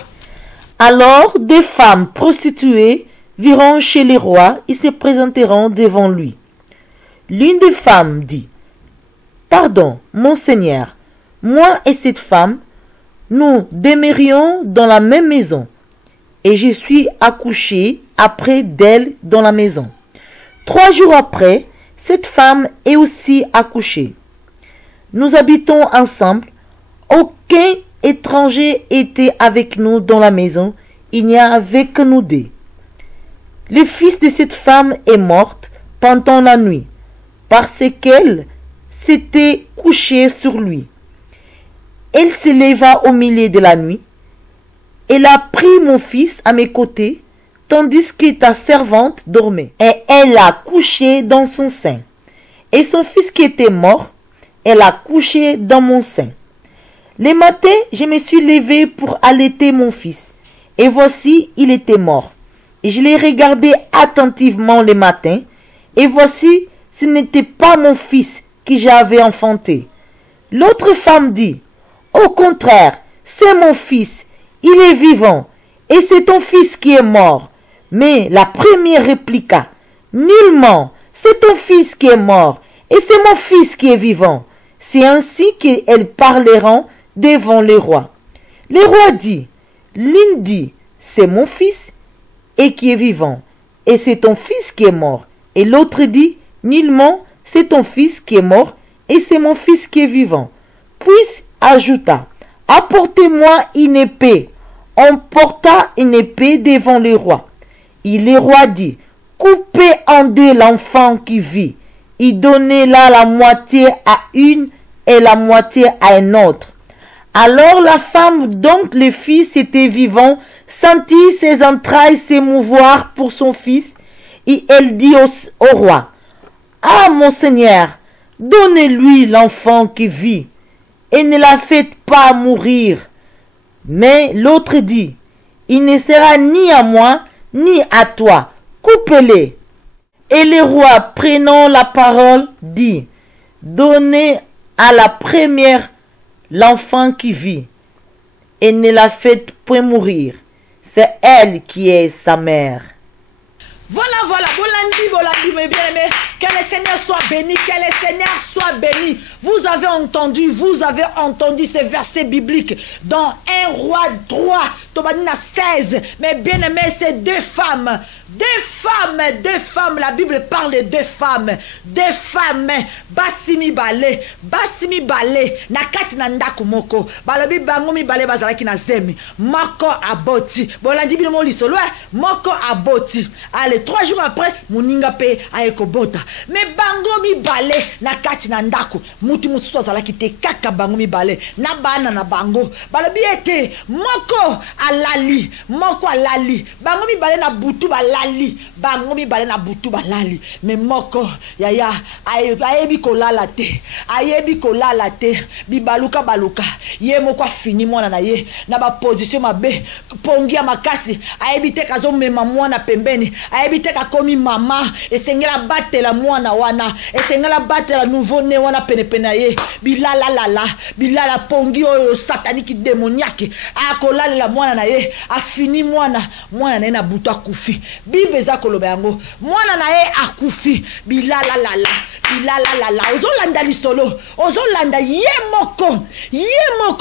Alors des femmes prostituées viront chez les rois et se présenteront devant lui. L'une des femmes dit, « Pardon, mon Seigneur, moi et cette femme, nous demeurions dans la même maison, et je suis accouchée après d'elle dans la maison. 3 jours après, cette femme est aussi accouchée. Nous habitons ensemble, aucun étranger était avec nous dans la maison, il n'y avait que nous deux. Le fils de cette femme est mort pendant la nuit, parce qu'elle s'était couchée sur lui. Elle se leva au milieu de la nuit. Elle a pris mon fils à mes côtés, tandis que ta servante dormait. Et elle a couché dans son sein. Et son fils qui était mort, elle a couché dans mon sein. Le matin, je me suis levée pour allaiter mon fils. Et voici, il était mort. Et je l'ai regardé attentivement le matin, et voici, ce n'était pas mon fils que j'avais enfanté. L'autre femme dit, au contraire, c'est mon fils, il est vivant, et c'est ton fils qui est mort. Mais la première répliqua, nullement, c'est ton fils qui est mort, et c'est mon fils qui est vivant. C'est ainsi qu'elles parleront devant le roi. Le roi dit, l'une dit, c'est mon fils, et qui est vivant, et c'est ton fils qui est mort. Et l'autre dit, nullement, c'est ton fils qui est mort, et c'est mon fils qui est vivant. Puis ajouta, apportez-moi une épée. On porta une épée devant le roi. Et le roi dit, coupez en deux l'enfant qui vit, et donnez-la la moitié à une et la moitié à un autre. Alors la femme dont le fils était vivant sentit ses entrailles s'émouvoir pour son fils, et elle dit au roi, « Ah, mon Seigneur, donnez-lui l'enfant qui vit, et ne la faites pas mourir. » Mais l'autre dit, « Il ne sera ni à moi, ni à toi, coupe-les. Et le roi, prenant la parole, dit, donnez à la première l'enfant qui vit, et ne la faites point mourir. C'est elle qui est sa mère. Voilà, Bolandi, mes bien-aimés. Que le Seigneur soit béni, que le Seigneur soit béni. Vous avez entendu ces versets bibliques dans 1 Roi 3, Tobanina 16. Mais bien-aimés, c'est deux femmes, la Bible parle de deux femmes, Basimi Balé, Nakati Nandaku Moko, Balobi Bangomi Balé Bazalaki na Zemi, Moko Aboti, Bolandi Bino Lisolo, Moko Aboti. Allez, 3 jours après, Muninga pe aeko bota. Mais Bangomi Balé, Nakati Nandaku, Muti Musuto Zalaki te kaka Bangomi Balé, na bana na bango, Balobi ete, Moko alali, Bangomi Balé na butu balali, Bangomi Balé na butu balali, mais Moko, yaya, ayebi kolala te, bibaluka baluka, ye moko fini mwana na ye, na ba position mabe, pongi ya makasi, ayebi te kazo mema mwana pembeni, ayebi te kakomi mama, esengela batela mwana wana, esengela batela nouveau né wana pene ye, bilala pongi oyo sataniki démoniaque, akolala la mwana na ye, afini mwana na ye na butu akufi, bibeza koloba yango, mwana na ye akufi, bilala ozolanda lisolo, ozolanda ye moko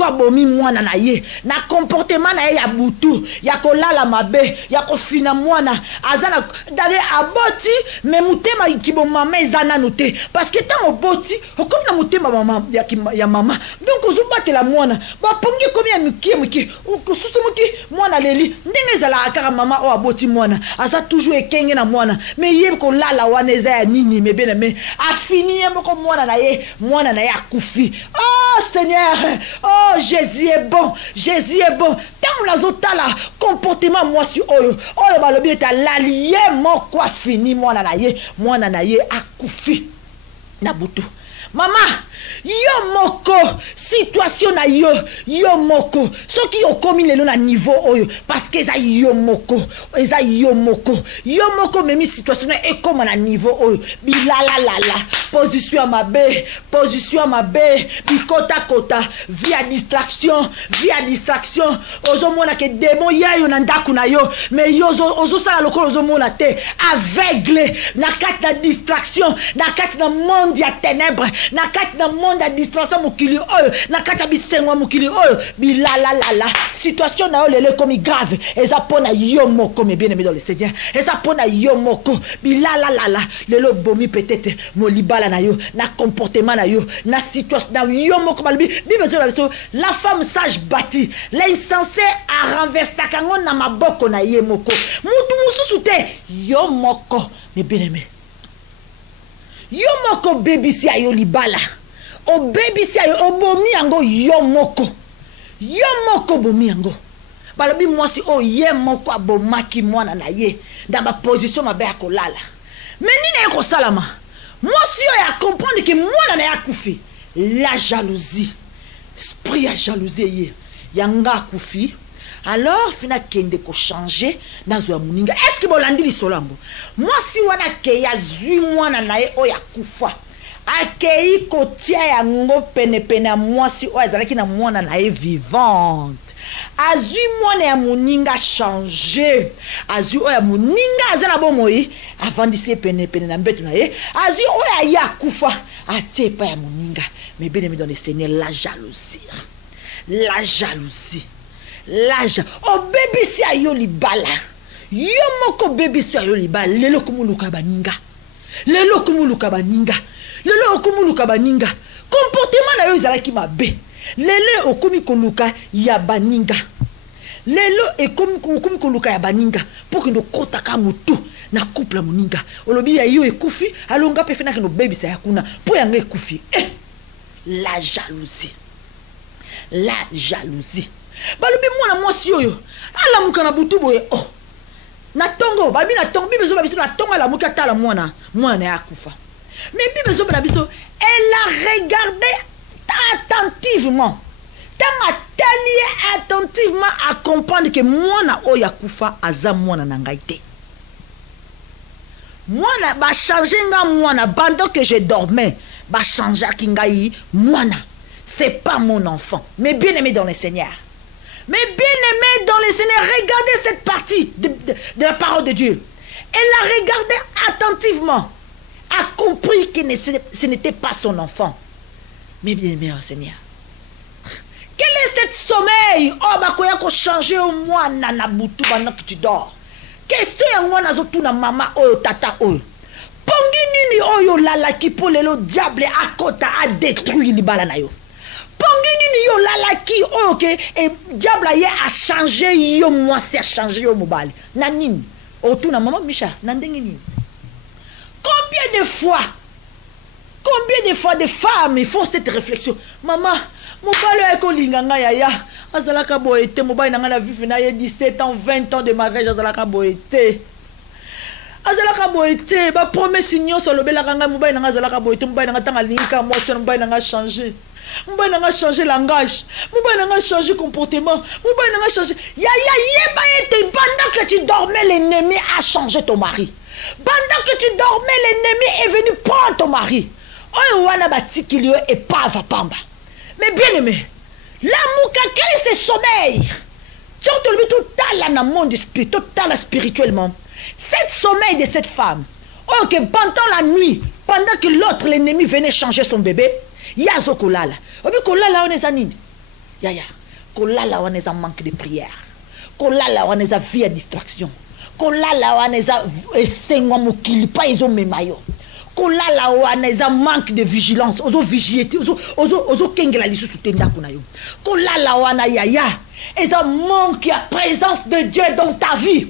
abomi mwana na ye, na comportement na ye ya butu, ya kolala mabe, ya kofina mwana, azana dale aboti, mais mutema kibo mama ezana note, parce que tant oboti, comme na mutema mama ya mama, donc ozobate la mwana, ba pongi combien mukie, susu muki mwana leli, ndenge zala akara mama o aboti mwana, aza toujours ekenge na mwana, mais ye ko lala wana eza ya nini, mais bien mais afini ye moko mwana na ye akufi. Oh Seigneur, oh Jésus est bon, tant la zotala comportement moi si oyo balobi eta lali ye moko afini mwana na ye akufi na butu. Mama, yo moko, situation na yo moko, so ki yo komi lelo na niveau oyo, parce que eza yo moko, memi situation na ekoma na niveau oyo, bilalala, position mabe, bikota, via distraction, ozo mona ke démon yayo na ndaku na yo, mais yo ozo sala lokolo ozo mona te, aveugle, na kati na distraction, na kati na monde ya ténèbres, na kati na monde à distraction mukili oyo, na kati bisengo mukili oyo, bilalala, situation na yo lele comme grave, eza pona yo moko, mais bien aimé dans le Seigneur, eza pona yo moko, bilalala, lelo bomi peut-être molibala na yo, na comportement na yo, na situation na yo moko balbi, la femme sage bâtie, l'insensé a renversé kango na maboko na ye moko, mutu mususu te, yo moko, mais bien aimé. Yo moko baby si ayo libala. O baby si ayo obomi yango yo moko bomi yango. Balobi mwasi o ye moko abomaki mwana na ye. Dans ma position mabe ya kolala. Mais nini eko salama. Mwasi yo ya comprendre que mwana na ya kufi. La jalousie. Esprit ya jalousie ye. Yanga kufi. Alors fina kende ko changer nazo ya muninga. Est-ce que bolandi li solambo? Moi si wana ke ya zui mwana na ye o ya kufa. Akei kotia ya ngo pene moi si o ezalaki na mwana na ye vivante. Azui mwana ya muninga changer. Azui o ya muninga azana bomoi avandisi pene na mbeto na ye. Azui o ya kufa atie pa ya muninga. Mais bien aimé dans le Seigneur, la jalousie. L'âge, oh baby si ayo libala, yo moko baby si ayo libala, lelo kumuluka baninga, comportement na yo zalaki mabe, lelo okumi koluka ya baninga, okumi koluka ya baninga, pour que no kota ka mutu na couple muninga, olobi ya yo ekufi, alonga pe fena que no baby sa yakuna, pour yanga ekufi, la jalousie. Balobi mwana mwasi oyo ala mukana butu boye oh na tongo babi na tongo bibezo babiso na tongo ala muka tala mwana ya kufa. Mais bibezo babiso elle a regardé attentivement Tant atelier attentivement à comprendre que moi na oya kufa aza moi na nangaite. Moi na ba changer nga moi na pendant que je dormais, ba changer kingai moi na. C'est pas mon enfant, mais bien aimé dans le Seigneur. Mais bien aimé dans le Seigneur, regardez cette partie de la parole de Dieu. Elle a regardé attentivement, a compris que ce n'était pas son enfant. Mais bien aimé dans le Seigneur. Quel est ce sommeil? Oh, bah, quoi qu'on change au moins, nana boutou, pendant que tu dors. Question à moi, nazotou na maman, oh, tata, oh. Pongi nini, oh, yo, lala, qui pour le diable à côté a détruit les balana yo. Pongi nini, yo, lala, qui, oh, ok, et diable a changé, yo, moi, c'est changé, yo, mobile. Nanine, oh, tout na maman, Micha, nandengini. Combien de fois des femmes ils font cette réflexion? Maman, mobile est kolinganga yaya. Azalaka boete, mobile nanga na vif na 17 ans, 20 ans de mariage, azalaka boete. Azalaka boete, ba promesse nyo solo bela kanga mobile nanga azalaka boete, mobile nanga tanga linka moi sur mobile nanga changer. Mobile nanga changer langage, mobile nanga changer comportement, mobile nanga changer. Yaya yeba ete pendant que tu dormais l'ennemi a changé ton mari. Pendant que tu dormais l'ennemi est venu prendre ton mari. Oh, wana batikilio et pas va pamba. Mais bien aimé, l'amour, quel est ce sommeil? Surtout lui, tout à la monde spirituel, tout à la spirituellement. Cet sommeil de cette femme, oh, que pendant la nuit, pendant que l'autre, l'ennemi, venait changer son bébé, il y a Zokolala. Oh, mais Kolala, on est à Nini. Yaya, Kolala, on est à manque de prière. Kolala, on est à vie à distraction. Kolala, on est à Sengwa Mokili, pas ils ont mes maillots. Kolala wana eza manque de vigilance, ozo vigilité, ozo kengela lisu sutenda kunayo. Kolala wana yaya, eza manque la présence de Dieu dans ta vie.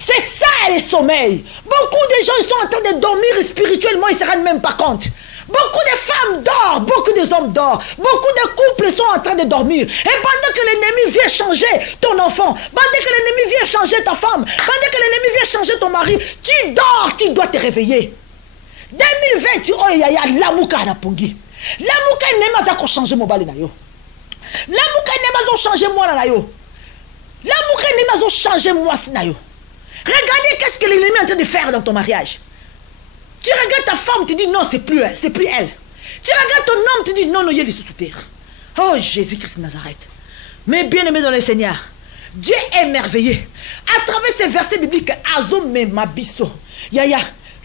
C'est ça le sommeil. Beaucoup de gens ils sont en train de dormir spirituellement, ils ne se rendent même pas compte. Beaucoup de femmes dorment, beaucoup d'hommes dorment, beaucoup de couples sont en train de dormir. Et pendant que l'ennemi vient changer ton enfant, pendant que l'ennemi vient changer ta femme, pendant que l'ennemi vient changer ton mari, tu dors, tu dois te réveiller. 2020, oh yaya, l'amuka na pongi. L'amuka n'est pas changer mon balai na yo. L'amuka n'est pas changer moi na yo. L'amuka n'est pas changer moi na yo. Regardez qu'est-ce que l'ennemi est en train de faire dans ton mariage. Tu regardes ta femme, tu dis non, c'est plus elle, c'est plus elle. Tu regardes ton homme, tu dis non, non, il est sous terre. Oh Jésus-Christ de Nazareth. Mais bien aimé dans le Seigneur, Dieu est merveilleux. À travers ces versets bibliques, Azom me mabiso. Yaya,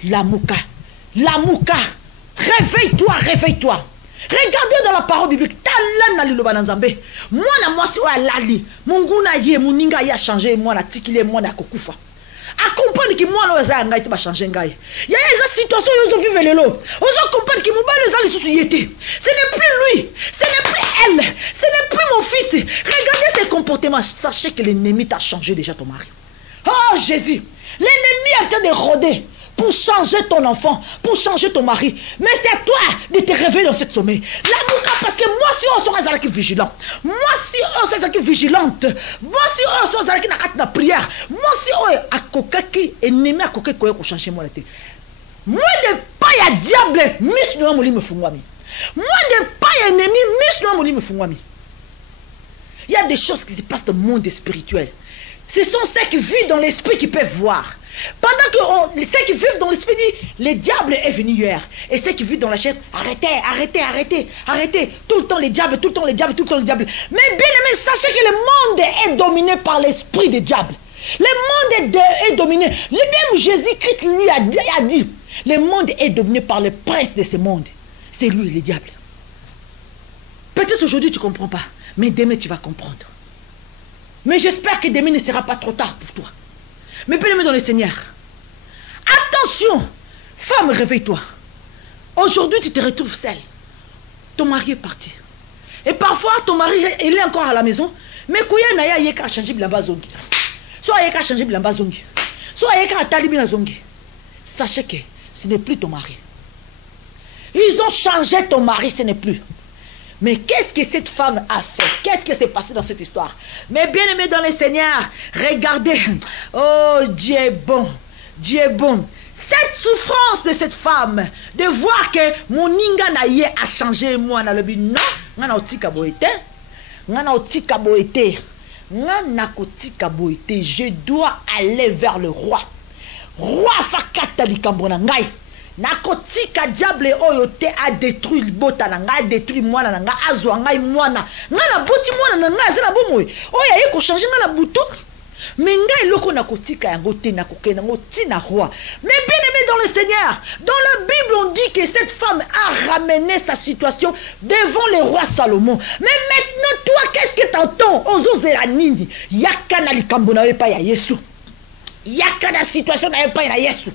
l'amuka. L'amuka, réveille-toi, réveille-toi. Regardez dans la parole biblique. Moi, moi, si alali, munguna ye, muninga ya changé, moi, na tikile, moi, na kokufa. Accompagne qui moi, là, ça a changé. Il y a des situations où ils vivent le lot. Ils accompagnent qui moi, les sociétés. Ce n'est plus lui, ce n'est plus elle, ce n'est plus mon fils. Regardez ses comportements. Sachez que l'ennemi t'a changé déjà ton mari. Oh Jésus, l'ennemi est en train de rôder pour changer ton enfant, pour changer ton mari. Mais c'est à toi de te réveiller dans ce sommeil. L'amour, parce que moi, si on sera vigilant, moi, si on sera vigilante, moi, si on sera dans prière, moi, si on est à kokaki, ennemi à kokaki, pour changer moi. Moi, de pas y a diable, mis nous mon me fungwami. Moi, de pas y a ennemi, mis nous mon me fungwami. Il y a des choses qui se passent dans le monde spirituel. Ce sont ceux qui vivent dans l'esprit qui peuvent voir. Pendant que ceux qui vivent dans l'esprit disent, le diable est venu hier. Et ceux qui vivent dans la chair, arrêtez, arrêtez, arrêtez, arrêtez. Tout le temps les diables, tout le temps les diables, tout le temps les diables. Mais bien aimé, sachez que le monde est dominé par l'esprit des diables. Le monde est dominé. Le même Jésus-Christ lui a dit, le monde est dominé par le prince de ce monde. C'est lui, le diable. Peut-être aujourd'hui tu ne comprends pas, mais demain tu vas comprendre. Mais j'espère que demain ne sera pas trop tard pour toi. Mais bien aimé dans le Seigneur, attention, femme, réveille-toi. Aujourd'hui, tu te retrouves seule. Ton mari est parti. Et parfois, ton mari, il est encore à la maison. Mais quand il y a changé bilamba zongi. Soit il y a changé bilamba zongi. Soit il y a talibina zongi. Sachez que ce n'est plus ton mari. Ils ont changé ton mari, ce n'est plus. Mais qu'est-ce que cette femme a fait? Qu'est-ce qui s'est passé dans cette histoire? Mais bien aimé dans le Seigneur, regardez. Oh, Dieu est bon. Dieu est bon. Cette souffrance de cette femme, de voir que mon ninga naïe a changé, moi, dans le but, non, on a aussi kaboïté. ngana otika boete ngana kotika boete je dois aller vers le roi fakata likambo na ngai nakotika diable oyo te a détruire libota na ngai détruire mwana na ngai azwa ngai mwana ngana boti mwana na ngai azana bomoy oyo aye ko changer ngana butu mais ngai loko nakotika yango te nakokena ngo tina roi. Mais bien aimé dans le Seigneur, dans la Bible on dit que cette femme a ramené sa situation devant le roi Salomon. Mais maintenant toi qu'est-ce que t'entends ozozela nini yaka na likambo na pa ya Yesu yaka na situation na pa ya Yesu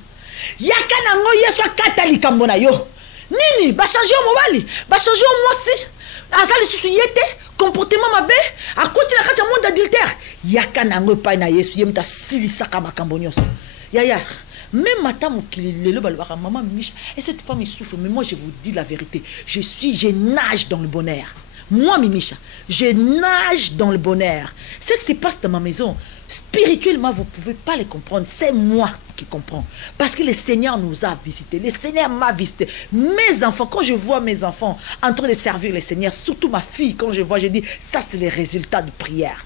yaka na ngo Yesu akata likambo na yo nini ba changer mobali ba changer mwasi azali susu yete comportement mabe akoti na kati ya monde adultère yaka na ngo pa na Yesu yemta silisa kama makambo nyonso ya même madame Kililelo balbaka maman Micha et cette femme il souffre mais moi je vous dis la vérité je nage dans le bonheur. Moi Mimisha je nage dans le bonheur. Ce qui se passe dans ma maison spirituellement vous pouvez pas les comprendre, c'est moi qui comprends parce que le Seigneur nous a visités, le Seigneur m'a visité. Mes enfants, quand je vois mes enfants en train de servir le Seigneur, surtout ma fille, quand je vois, je dis ça c'est le résultat de prière.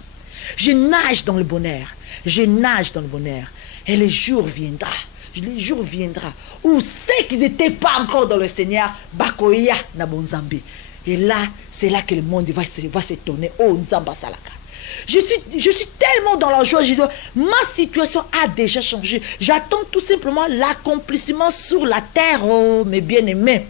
Je nage dans le bonheur, je nage dans le bonheur et le jour viendra où ceux qui n'étaient pas encore dans le Seigneur bakoya na bonzambe et là c'est là que le monde va se tourner oh nzamba salaka. Je suis tellement dans la joie, je dis, ma situation a déjà changé. J'attends tout simplement l'accomplissement sur la terre, oh mes bien-aimés.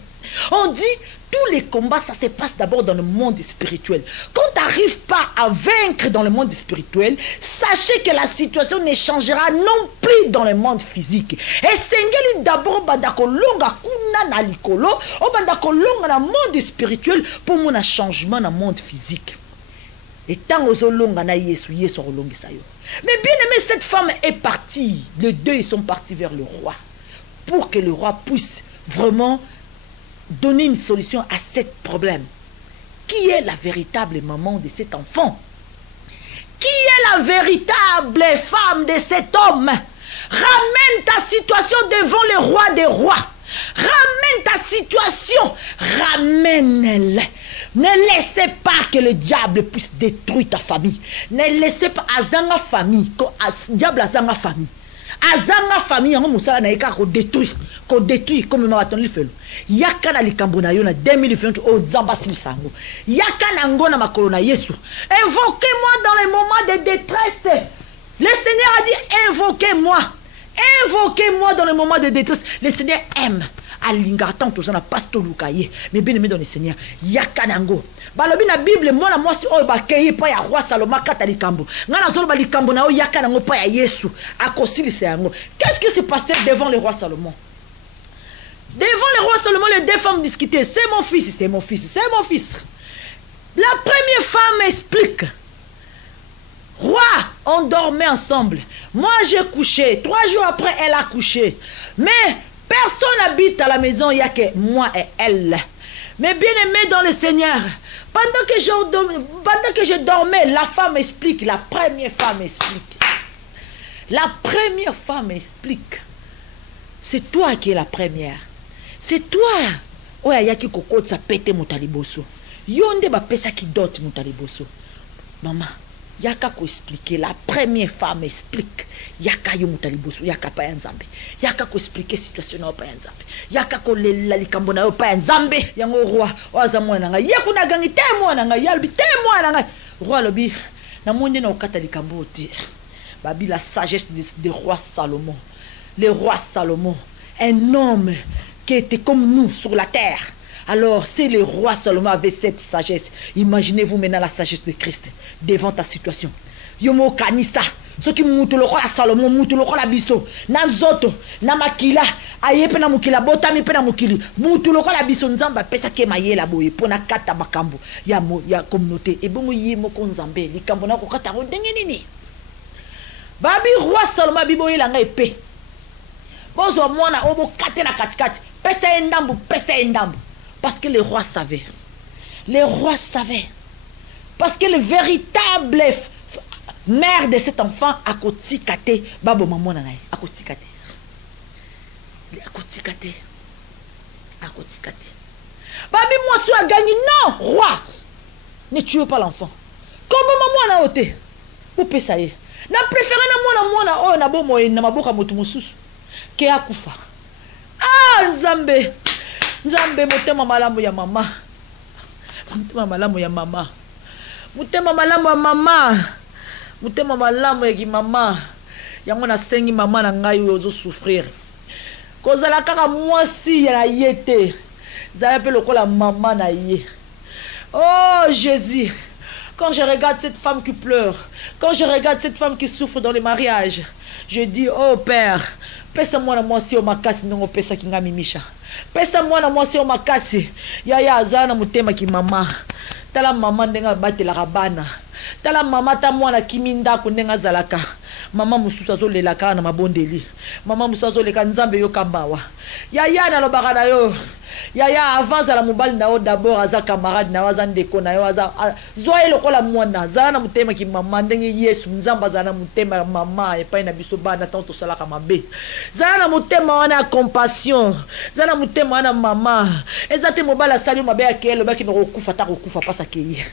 On dit, tous les combats, ça se passe d'abord dans le monde spirituel. Quand tu n'arrives pas à vaincre dans le monde spirituel, sachez que la situation ne changera non plus dans le monde physique. Et Sengeli d'abord, bandako longa kuna na likolo, o bandako longa na monde spirituel pour mon changement dans le monde physique. Et tant aux longa na Yesu olongisa yo. Mais bien aimé, cette femme est partie. Les deux ils sont partis vers le roi pour que le roi puisse vraiment donner une solution à ce problème. Qui est la véritable maman de cet enfant? Qui est la véritable femme de cet homme? Ramène ta situation devant le roi des rois. Ramène ta situation. Ramène-la. Ne laissez pas que le diable puisse détruire ta famille. Ne laissez pas azanga famille. Diable azanga famille. Azanga famille en musala na eka ko détruire comme ma baton li felo. Yaka na likambo na yo na 2020 o zamba silisango. Yaka na ngona makolo na Yesu. Invoquez-moi dans les moments de détresse. Le Seigneur a dit invoquez-moi. Invoquez-moi dans les moments de détresse. Le Seigneur aime. Alingatan tout ça na pasteur Lukaye. Mais bien aimé dans le Seigneur. Yaka nango. Balobi na Bible mona mwasi oyo bakeye pa ya roi Salomon kata likambo. Ngana zolo ba likambo na o yaka nango pa ya Yesu. Akosilisa yango. Qu'est-ce qui s'est passé devant le roi Salomon? Devant le roi Salomon, les deux femmes discutaient. C'est mon fils, c'est mon fils, c'est mon fils. La première femme explique. Roi, on dormait ensemble. Moi, j'ai couché. 3 jours après, elle a couché. Mais personne n'habite à la maison, il n'y a que moi et elle. Mais bien aimé dans le Seigneur, pendant que je dormais, la femme explique. La première femme explique. La première femme explique. C'est toi qui es la première. C'est toi. Ouais, yaki kokot sa pete mutaliboso. Yonde ba pesa ki dot mutaliboso. Maman, yaka ko expliquer. La première femme explique. Yaka yo mutaliboso, yaka pa nzambe. Yaka ko expliquer situation na pa nzambe. Yaka ko lela likambo na pa nzambe. Yango roi, waza mwana nga. Yeku na gangi te mwana nga, yalbi te mwana nga. Roi lobi, na monde na okata likambo ti. Babi la sagesse de roi Salomon. Le roi Salomon, un homme qui était comme nous sur la terre. Alors, si le roi Salomon avait cette sagesse, imaginez-vous maintenant la sagesse de Christ devant ta situation. Yomo kanisa, ce qui moutuloko la Salomon, moutuloko la biso, nanzoto, namakila, ayepe na mukila, botami pe na mukili, moutuloko la biso, nzamba, pesa ke maye la boye, pona kata bakambo, ya communauté, et bon ye moko nzambe, li kambo na kokata ro ndenge nini. Babi roi Salomon biboye la nga epé. Bozo mwana obo kate na katikati, pesa endambu, parce que le roi savait. Le roi savait. Parce que le véritable mère de cet enfant a kotikate babo maman nanae, a kotikate. Babi moi suis a gagné non, roi. Ne tuez pas l'enfant. Comme maman na ote. Ou pesa ye. Na préféré na mwana o na bomo na maboka motu mususu. Ke akufa. Ah Nzambe. Nzambe motema malamu ya mama. Motema malamu ya mama. Motema malamu ya mama. Motema malamu ya mama. Yango na sengi mama na ngai ozo souffrir. Kozala kaka mwasi ya yete. Zaya pe lokola maman na ye. Oh Jésus. Quand je regarde cette femme qui pleure, quand je regarde cette femme qui souffre dans le mariage, je dis, oh Père, pesa-moi na mwasi o makasi ndongo pesa kinga mimisha. Pesa-moi na mwasi o makasi. Yaya azana mutema ki mama. Tala mama ndenga batela rabana. Tala mama ta mwana kiminda ko ndenga zalaka. Mama mususu azolelaka na mabondeli. Mama mususu azoleka Nzambe yo kambawa. Yaya na lobaka na yo. Yaya avance la mobile na yo d'abord aza camarade na yo aza ndeko na yo aza zoye lokola mwana zala na mutema ki mama ndenge Yesu Nzamba zala na mutema mama epai na biso bana tanto salaka mabe. Zala na mutema wana compassion. Zala na mutema wana mama. Ezate mobile sali mabe akelo baki no kokufa ta kokufa pasa keye.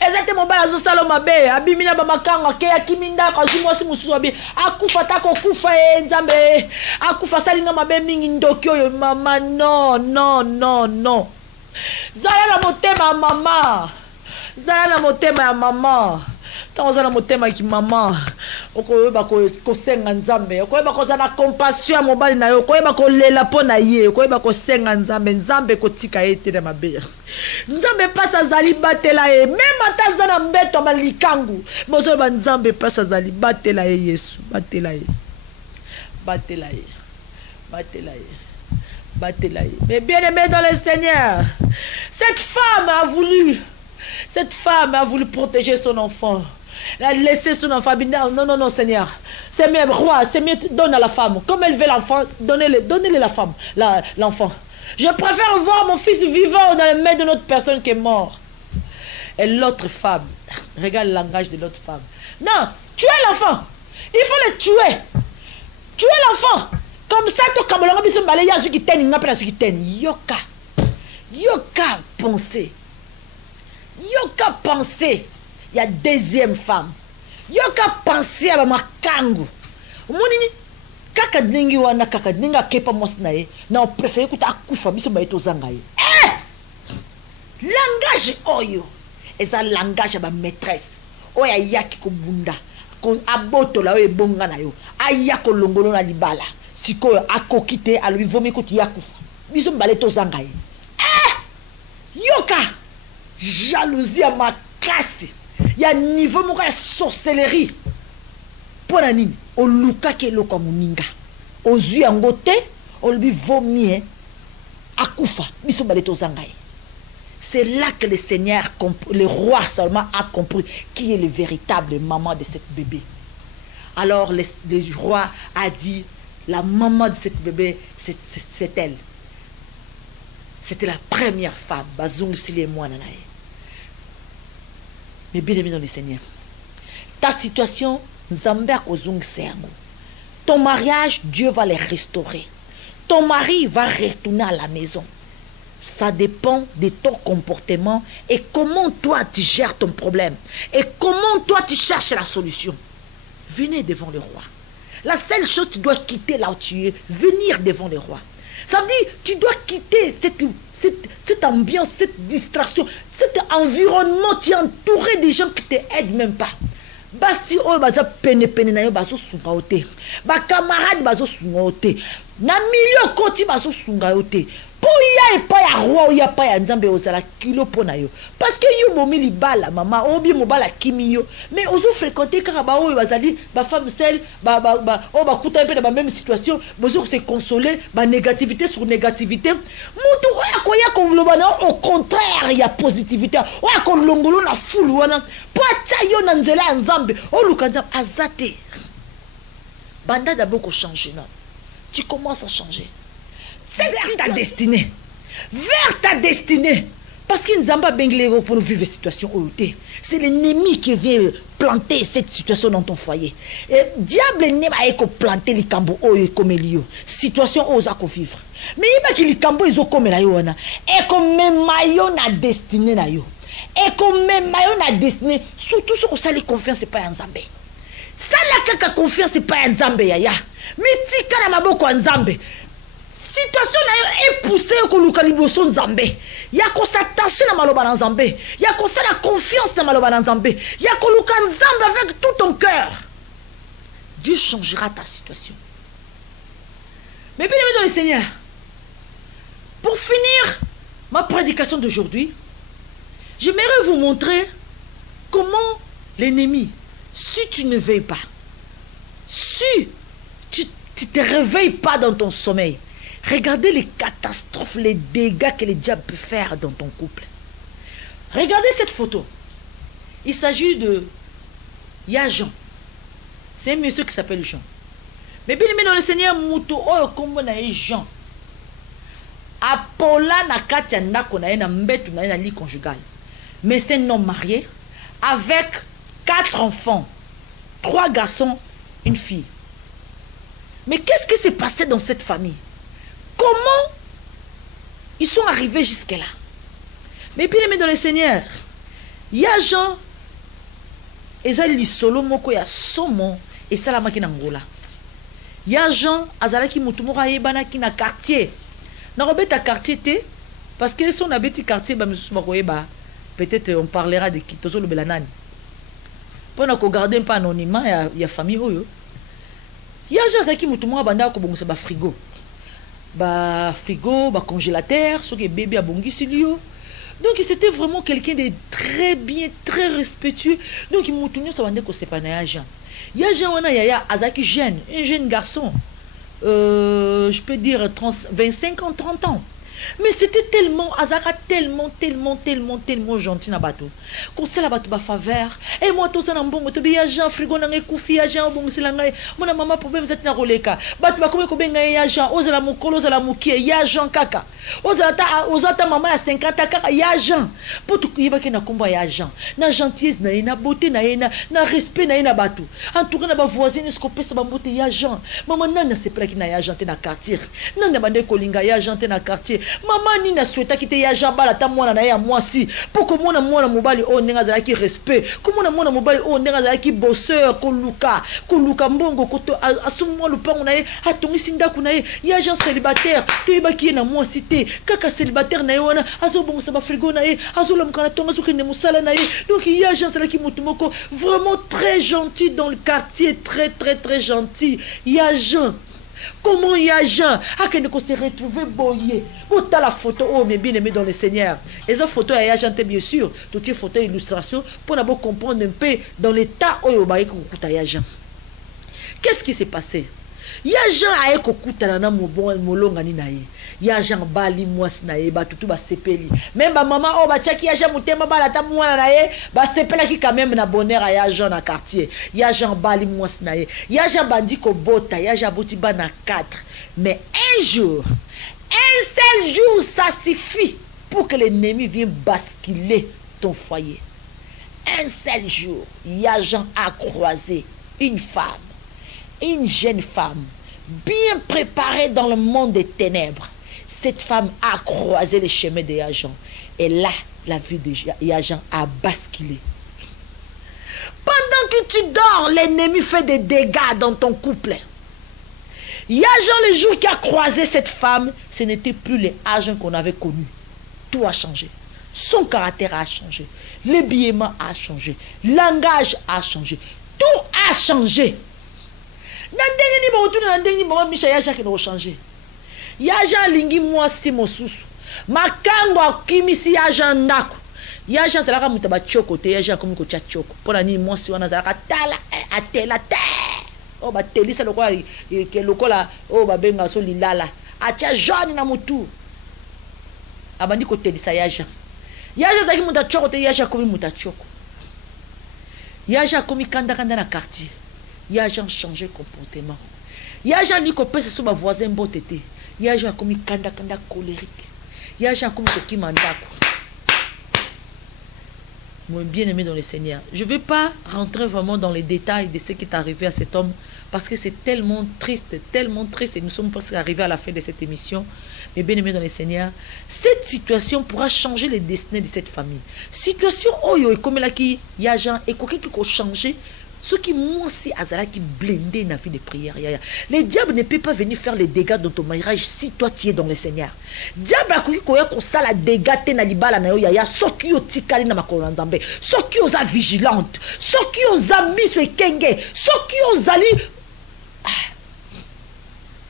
Ezate mobile azo salo mabe abimina ba makanga ke akiminda ka zumwasi mususu abi akufa ta kokufa Nzambe akufa salinga mabe mingi ndoki oyo mama non zala na motema mama zala na motema ya mama tango zala motema ki mama okoyeba ko senga Nzambe okoyeba ko zala compassion ya mobali na yo okoyeba ko lela po na ye okoyeba ko senga Nzambe ko tika ete na mabe Nzambe pasa zali batela ye même ata zana mbeto malikangu bozo ba Nzambe pasa zali batela ye Yesu batela ye mais bien aimé dans le Seigneur cette femme a voulu protéger son enfant. Elle a laissé son enfant. Non, Seigneur. C'est mieux, roi, c'est mieux, donne à la femme. Comme elle veut l'enfant, donnez-le la femme, l'enfant. Je préfère voir mon fils vivant dans les mains de notre personne qui est mort. Et l'autre femme, regarde le langage de l'autre femme. Non, tuez l'enfant. Il faut le tuer. Tuez l'enfant. Comme ça, tu as Yoka pensé. Il y a deuxième femme. Yoka pensé à ma kangu. Monini kaka dingi wana kaka dinga kepa mosnae na préféré kuta akufa biso ba etozanga ye. Langage oyo. Eza langage ba maîtresse. Oya yaki ko bunda. Ko aboto la oyo bonga na yo. Ayako longolo na libala. Sikoyo akokite alobi vomi kuti yakufa. Biso ba etozanga ye. Yoka jalousie à ma casse. Il y a niveau moko ya sorcellerie. Pona nini o luka ke loka muninga. Ozui angote o lui vomir akufa biso baleto zangai. C'est là que le Seigneur, le roi seulement a compris qui est le véritable maman de cette bébé. Alors le roi a dit la maman de cette bébé c'est elle. C'était la première femme. Bazung Sile Mouananae. Mais bien aimé dans le Seigneur. Ta situation, Nzambek Ozung Sergo. Ton mariage, Dieu va les restaurer. Ton mari va retourner à la maison. Ça dépend de ton comportement et comment toi tu gères ton problème. Et comment toi tu cherches la solution. Venez devant le roi. La seule chose, tu dois quitter là où tu es. Venir devant le roi. Ça veut dire tu dois quitter cette ambiance, cette distraction, cet environnement. Tu es entouré des gens qui ne t'aident même pas. Basi o baza pene na yo bazo sunga ote. Ba camarade bazo sunga ote. Na milieu koti bazo sunga ote. Po ya epa ya roi ya pa ya Nzambe ozala kilo pona yo. Parce que yo bomi libala mama obi mobala kimi yo. Mais ozo fréquenter kaka ba o bazali ba femme seule ba o ba kuta pe ba même situation, bozo se consoler ba négativité sur négativité. Mutu oya koya ko lobana au contraire il y a positivité. Oya ko longolo na fulu wana. Po acha yo na nzela Nzambe o lukanza azate. Banda d'abord ko changer non. Tu commences à changer. C'est vers ta destinée. Vers ta destinée. Parce qu'il nous a pas benglé pour vivre cette situation. C'est l'ennemi qui vient planter cette situation dans ton foyer. Et diable n'est pas planter les cambo comme Elio. Situation osa ko vivre. Mais il y a qui les cambo ils ont comme la yona. Et comme même maillon na destinée na yo. et comme même on a destiné surtout sur ça les confiance c'est pas un Nzambe. Ça la kaka confiance c'est pas un Nzambe yaya. Mais tika na maboko ya Nzambe. Situation na est poussée ko luka liboso Nzambe. Ya ko s'attacher na maloba na Nzambe. Ya ko la confiance na maloba na Nzambe. Ya ko luka Nzambe avec tout ton cœur. Dieu changera ta situation. Mais bien aimé dans le Seigneur, pour finir ma prédication d'aujourd'hui, j'aimerais vous montrer comment l'ennemi, si tu ne veilles pas, si tu ne te réveilles pas dans ton sommeil, regardez les catastrophes, les dégâts que le diable peut faire dans ton couple. Regardez cette photo. Il s'agit de Jean. C'est un monsieur qui s'appelle Jean. Mais bien aimé dans le Seigneur, Moutou, oh, comme on a Jean. Apolla na katia ndako na ye na mbetu na ye na lit conjugal. Mais c'est un homme marié avec 4 enfants, 3 garçons, une fille. Mais qu'est-ce qui s'est passé dans cette famille? Comment ils sont arrivés jusque-là? Mais bien aimé dans le Seigneur, il y a Jean, ezali solo moko ya somo et salamaki na ngola. Il y a Jean, azalaki mutu moko ayebana ki na quartier. Na robeta quartier te parce que son abeti quartier ba misusu makoyeba. Peut-être on parlera de qui tozo le belanani. Pour ko garder un peu anonymat ya famille oyo. Il y a Jean zaki mutu moko banda ko bongosa ba frigo. Ba frigo, ba congélateur, so que bébé a bongisi lio. Donc c'était vraiment quelqu'un de très bien, très respectueux. Donc il m'a tenu ça bande ko sepana Jean. Il y a Jean wana yaya azaki jeune, un jeune garçon. Je peux dire 25 ans, 30 ans. Mais c'était tellement, Azaka tellement gentil na bateau. Quand c'est la bateau ba faveur. Et moi tout ça na mbongo to biya Jean frigo na ngekufi ya Jean bongo silanga. Mona mama problème zati na roleka. Bateau ba ko benga ya Jean, ozala mukolo ozala mukie ya Jean kaka. Ozata mama ya 50 kaka ya Jean. Pour tout yeba ke na komba ya Jean. Na gentillesse na na beauté na na respect na bateau. En tout cas na ba voisine ce ko pesa ba mbote ya Jean. Maman nana c'est pas ki na ya Jean te na quartier. Nana bande kolinga ya Jean te na quartier. Maman ni na souhaita quitter ya jambala ta mwana na ya mwasi pour que mwana mobali o ndenga za ki respect ko mwana mobali o ndenga za ki bosseur ko luka mbongo ko to asumwa lupango na ye atongisi ndaku na ye ya Jean célibataire to ibaki na mwasi te kaka célibataire na ye wana azo bongo sa ba frigo na ye azo lamka na tonga suki ne musala na ye. Donc ya Jean c'est là qui mutumoko vraiment très gentil dans le quartier, très gentil. Ya Jean. Comment il y a Jean à que nous se retrouver boyé. Pour la photo, oh, mais bien aimé dans le Seigneur. Et cette photo, il y a Jean, bien sûr. Toutes les photos, illustrations, pour d'abord comprendre un peu dans l'état où il y a Jean. Qu'est-ce qui s'est passé? Il y a Jean à écouter na molonga ni nae. Il y a Jean bali mwasi nae ba tutu ba sepeli. Même ba maman oh ba tchaki ya Jean mutema ba la ta mwana nae ba sepela ki quand même na bonheur ya Jean na quartier. Il y a Jean bali mwasi nae. Il y a Jean bandi ko bota, il y a Jean boti ba na 4. Mais un jour, un seul jour ça suffit pour que l'ennemi vienne basculer ton foyer. Un seul jour, il y a Jean à croiser une femme. Une jeune femme, bien préparée dans le monde des ténèbres. Cette femme a croisé les chemins de Jean. Et là, la vie de Jean a basculé. Pendant que tu dors, l'ennemi fait des dégâts dans ton couple. Jean, le jour qui a croisé cette femme, ce n'était plus les Jean qu'on avait connu. Tout a changé. Son caractère a changé. L'habillement a changé. Le langage a changé. Tout a changé. Nandengeni ba utuna nandengeni mama misha ya Jacques no changer. Ya Jean lingi mwasi mosusu. Makango akimisi ya Jean ndako. Ya Jean zalaka mutaba choko te ya Jean komi ko cha choko. Pona ni mwasi wana zalaka tala atela te. O ba telisa lokola ke lokola o ba benga so lilala. Acha jaune na mutu. Abandi ko telisa ya Jean. Ya Jean zaki muta choko te ya Jean komi muta choko. Ya Jean komi kanda na quartier. Il y a gens changé comportement. Il y a gens qui copient sur ma voisin botété. Il y a gens comme kanda kanda colérique. Il y a gens comme qui mandako. mon bien-aimé dans le Seigneur, je ne vais pas rentrer vraiment dans les détails de ce qui est arrivé à cet homme, parce que c'est tellement triste, et nous sommes presque arrivés à la fin de cette émission. Mais bien-aimé dans le Seigneur, cette situation pourra changer les destinées de cette famille. Situation oyo comme là qui y a gens et quoi qui peut changer. Ce qui moi aussi azala qui blindé na vie de prière. Le diable ne peut pas venir faire les dégâts dans ton mariage si toi tu es dans le Seigneur. Diable a koki koya ko sala dégâts te na libala na yo ya soki yo tikali na makolo nzambe. Soki yo za vigilante, soki yo za miso ekenge, soki yo zali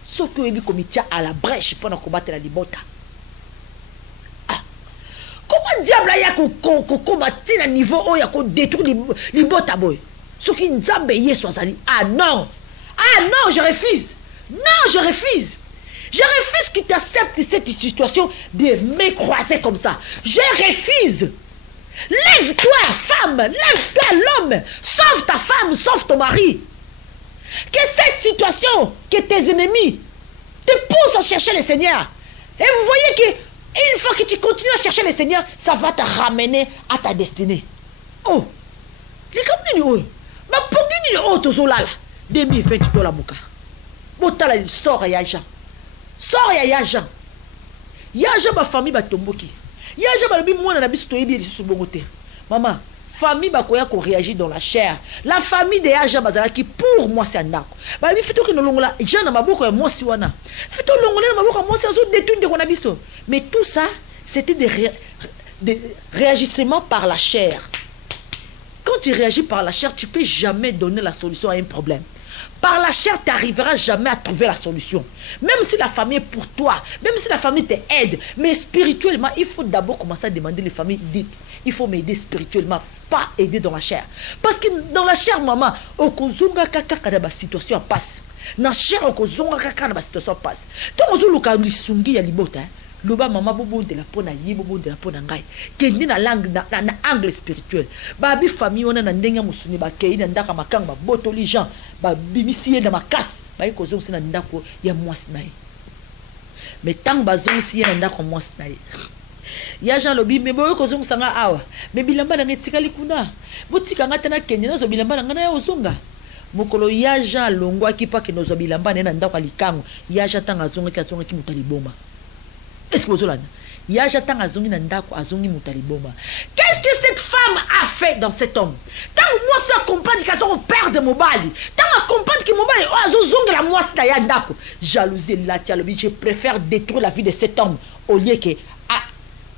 soki yo ebi komitia à la brèche pour combattre la libota. Comment diable a ko combattre na niveau o ya ko détruire libota boy? Ce qui nous a payé soit sali. Ah non, je refuse. Non, je refuse. Je refuse qu'il t'accepte cette situation de me croiser comme ça. Je refuse. Lève-toi, femme. Lève-toi, l'homme. Sauve ta femme, sauve ton mari. Que cette situation, que tes ennemis te poussent à chercher le Seigneur. Et vous voyez qu'une fois que tu continues à chercher le Seigneur, ça va te ramener à ta destinée. Oh, les compagnies, ma pongini le auto zolala 2020 dola muka botala sort ya Jean ba famille ba tomboki ya Jean ba bi mwana na biso to yebi lisusu bongote maman famille ba koya ko réagir dans la chair la famille de Jean bazala qui pour moi c'est ndako ba bi fito que no longola Jean na maboko ya mosi wana fito longola na maboko ya mosi azo détruire de kona biso mais tout ça c'était des réagissements par la chair. Quand tu réagis par la chair, tu ne peux jamais donner la solution à un problème. Par la chair, tu n'arriveras jamais à trouver la solution. Même si la famille est pour toi, même si la famille t'aide, mais spirituellement, il faut d'abord commencer à demander les familles, dites, il faut m'aider spirituellement, pas aider dans la chair. Parce que dans la chair, maman, okozunga kaka na ba situation passe. Dans la chair, okozunga kaka na ba situation passe. Tant ozuluka lisungi ya libota, loba mama bobo de la pona yi bobo de la pona ngai kendi na langue na angle spirituel ba bi famille ona na ndenga musuni ba kei na ndaka makanga ba botoli gens ba bimisi na makasi ba ikozo sina ndako ya mwasi nae mais tant bazon si na ndako mwasi nae ya Jean lobi me boyo kozonga sanga awa me bilamba na ngetikali kuna botika ngata na kenya nazo bilamba na ngana ya ozonga mokolo ya Jean longwa ki pa ke nozo bilamba na ndako likango ya Jean tanga zonga ki azonga ki mutali boma. Est-ce que vous avez qu'est-ce que cette femme a fait dans cet homme? Tant moi ça comprendre qu'elle a père de Mobali, tant comprendre que Mobali a la moi c'est ndako. Jalousie là tia lobi, je préfère détruire la vie de cet homme au lieu que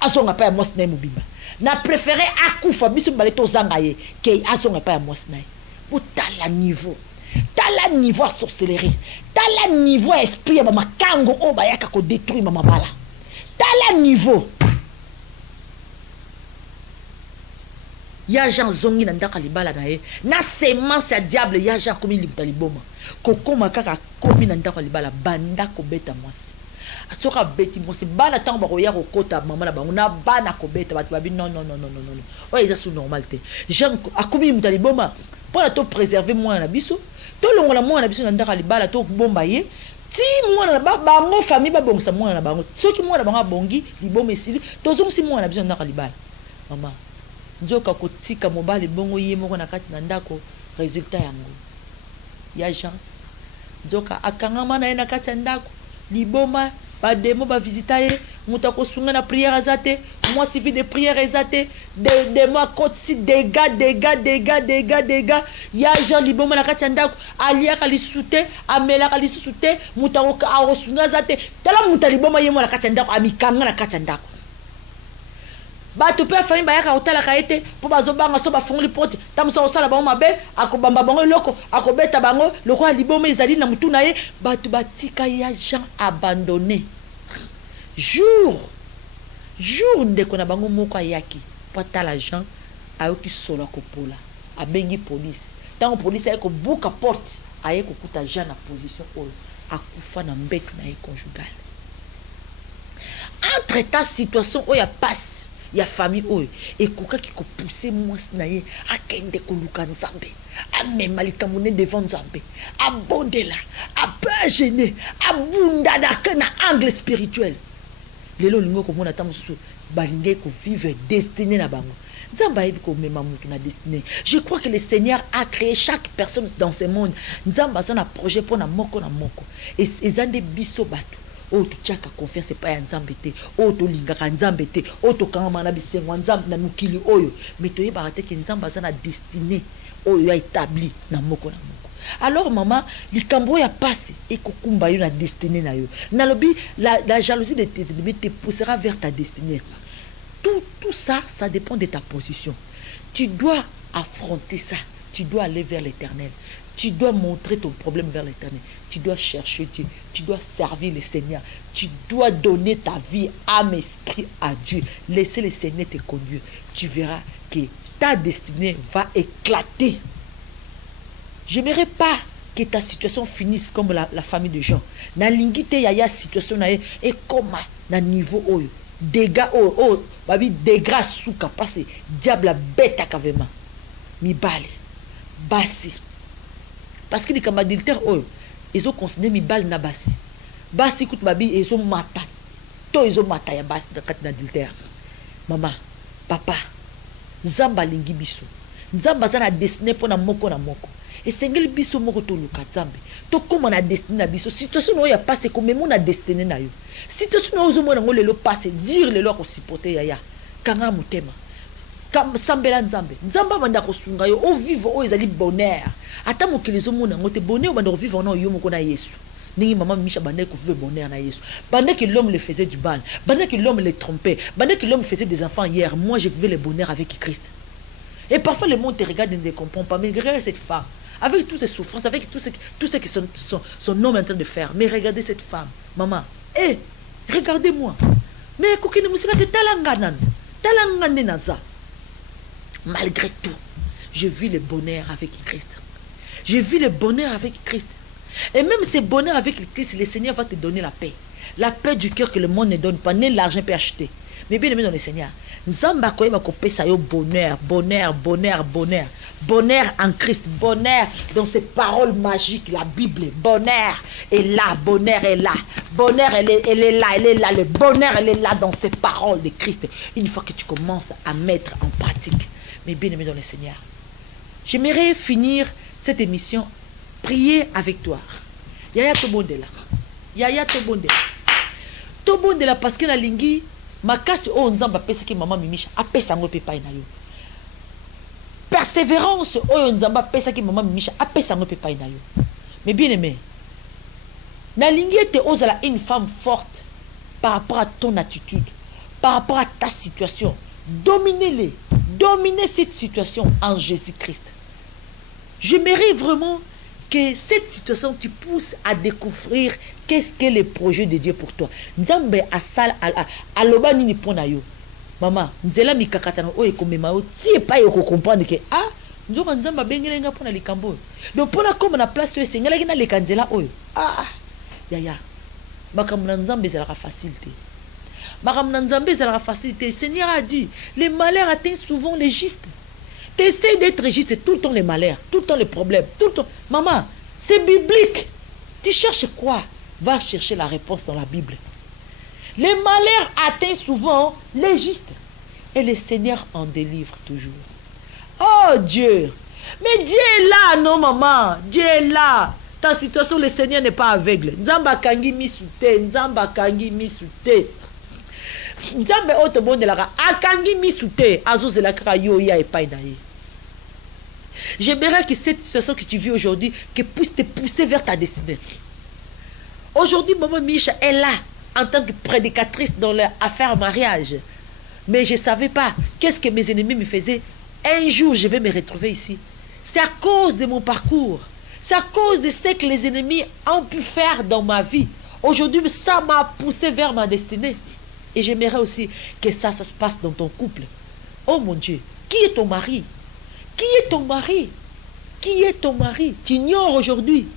azonga pa moi c'est mobimba. Na préféré akufa bisu baleto zangaye que azonga pa moi c'est. Pour tala niveau. Tala niveau sorcellerie. Tala niveau esprit ba makango o ba yaka ko détruire mama bala. Tala niveau. Ya Jean zongi na ndaka libala na ye. Na semence ya diable ya Jean komi libuta liboma. Kokoma kaka komi na ndaka libala banda ko beta mwasi. Asoka beti mwasi bana tango bako ya kokota mama na bango na bana ko beta batu babi non. Oye ça sous normalité. Jean akomi libuta liboma pour la to préserver moi na biso. To longola moi na biso na ndaka libala to bomba ye. Si moi na bango famille ba bongsa moi na bango soki moi na bango bongi liboma esili tozongi si moi na biso ndaka libala mama nzoka kotika mobali bongo ye moko na kati na ndako résultat yango ya Jean nzoka akangama na ye na kati ya ndako liboma ba demo ba visiter muta ko sunga na prière azate moi suivi de prière azate de moi kotsi dégâts ya Jean liboma na kati ya ndako alia kali sute amela kali sute muta ko arosunga azate tala muta liboma ye mo na kati ya ndako amikanga na kati ya ndako ba to pe famille ba yaka hotala ka ete po bazobanga so ba fongoli porte tamso osala bango mabe akobamba bango loko akobeta bango loko liboma ezali na mutu na ye batu batika ya Jean abandonné jour ndeko na bango moko ayaki pata la Jean ayoki solo kopola abengi police tant police ayeko buka porte ayeko kuta Jean na position oyo akufa na mbetu na ye conjugal entre ta situation oyo passe ya famille oyo ekoka ki ko pousser mwasi na ye akende ko luka nzambe amema likambo ne devant nzambe abondela abagene abunda na angle spirituel lelo lingo ko mona tamusu balinge ko vivre destiné na bango Nzamba yebi ko mema mutu na destinée. Je crois que le Seigneur a créé chaque personne dans ce monde. Nzamba ça na projet pour na moko na moko. Et ezande biso bato. Oh tu tchaka confiance c'est pas Nzambe te. Oh to lingaka Nzambe te. Oh to kanga na bisengo Nzambe na mukili oyo. Mais to yeba te que Nzamba ça na destinée. Oyo a établi na moko na moko. Alors maman, likambo ya passe et kokumba yo na destinée na yo. Na lobi la jalousie de tes ennemis te poussera vers ta destinée. Tout ça, ça dépend de ta position. Tu dois affronter ça. Tu dois aller vers l'Éternel. Tu dois montrer ton problème vers l'Éternel. Tu dois chercher Dieu. Tu dois servir le Seigneur. Tu dois donner ta vie, âme, esprit à Dieu. Laisser le Seigneur te conduire. Tu verras que ta destinée va éclater. J'aimerais pas que ta situation finisse comme la famille de Jean. Na lingite yaya situation na et comme na niveau oyo. Dégâts babi dégâts souka parce diable la bête akavema. Mi bali. Basi. Parce que les comme adultère oyo, ils ont considéré mi bali na basi. Basi écoute babi ils ont mata. To ils ont mata ya basi dans cadre d'adultère. Maman, papa, Nzamba lingi biso. Nzamba za na destiné pour na moko na moko. Et sengeli biso moko to luka Nzambe. To comme na destiné na biso. Situation no ya passe comme mon na destiné na yo. Situation no ozo mona ngole lo passe dire le lo ko supporter yaya. Kanga mutema. Kam sambela Nzambe. Nzamba banda ko sunga yo o vivre o ezali bonheur. Ata mokili zo mona ngote bonheur banda ko vivre na yo moko na Yesu. Ningi maman Micha banda ko vivre bonheur na Yesu. Banda que l'homme le faisait du mal, banda que l'homme le trompait, banda que l'homme faisait des enfants hier, moi je vivais le bonheur avec Christ. Et parfois le monde te regarde et ne comprend pas, mais regarde cette femme. Avec toutes ses souffrances, avec tout ce que son homme est en train de faire. Mais regardez cette femme, maman. Eh, regardez-moi. Mais kokine musika te talanganan. Talangane naza. Malgré tout, je vis le bonheur avec Christ. Je vis le bonheur avec Christ. Et même ce bonheur avec Christ, le Seigneur va te donner la paix. La paix du cœur que le monde ne donne pas, ni l'argent peut acheter. Mais bien aimé dans le Seigneur, Nzamba koyeba ko pesa yo bonheur, bonheur, bonheur, bonheur. Bonheur en Christ, bonheur dans ces paroles magiques, la Bible. Bonheur est là, bonheur est là. Bonheur, elle est là, elle est là. Le bonheur, elle est là dans ces paroles de Christ. Une fois que tu commences à mettre en pratique. Mais bien aimé dans le Seigneur, j'aimerais finir cette émission, prier avec toi. Yaya Tobondela. Yaya Tobondela. Tobondela parce que la lingi, ma casse o Nzamba pesa ki maman Mimisha apesa ngo pepa na yo. Persévérance o Nzamba pesa ki maman Mimisha apesa ngo pepa na yo. Mais bien aimé, na lingi te ozala une femme forte par rapport à ton attitude, par rapport à ta situation. Dominez-les, dominez cette situation en Jésus-Christ. J'aimerais vraiment que cette situation te pousse à découvrir qu'est-ce que le projet de Dieu pour toi. Nzambe asal aloba nini pona yo. Maman, nzela mikakata na oye komema yo ti pa yo ko comprendre que ah nzoka Nzamba bengelenga pona likambo. Donc pona comme na place yo sengela kina le kanzela oyo. Ah yaya. Makamuna Nzambe ezala facilité. Makamuna Nzambe ezala facilité. Seigneur a dit, les malheurs atteignent souvent les justes. Tu essaies d'être juste, c'est tout le temps les malheurs, tout le temps les problèmes, tout le temps. Maman, c'est biblique. Tu cherches quoi? Va chercher la réponse dans la Bible. Les malheurs atteignent souvent les justes. Et le Seigneur en délivre toujours. Oh Dieu! Mais Dieu est là, non maman? Dieu est là. Ta situation, le Seigneur n'est pas aveugle. Nzamba kangi misute, Nzamba kangi misute. Nzambe oto bonde la akangi misute, azozela kra yo ya epai na ye. J'aimerais que cette situation que tu vis aujourd'hui que puisse te pousser vers ta destinée. Aujourd'hui, maman Micha est là en tant que prédicatrice dans leur affaire mariage. Mais je ne savais pas qu'est-ce que mes ennemis me faisaient. Un jour, je vais me retrouver ici. C'est à cause de mon parcours. C'est à cause de ce que les ennemis ont pu faire dans ma vie. Aujourd'hui, ça m'a poussé vers ma destinée. Et j'aimerais aussi que ça se passe dans ton couple. Oh mon Dieu, qui est ton mari? Qui est ton mari? Qui est ton mari? Tu ignores aujourd'hui.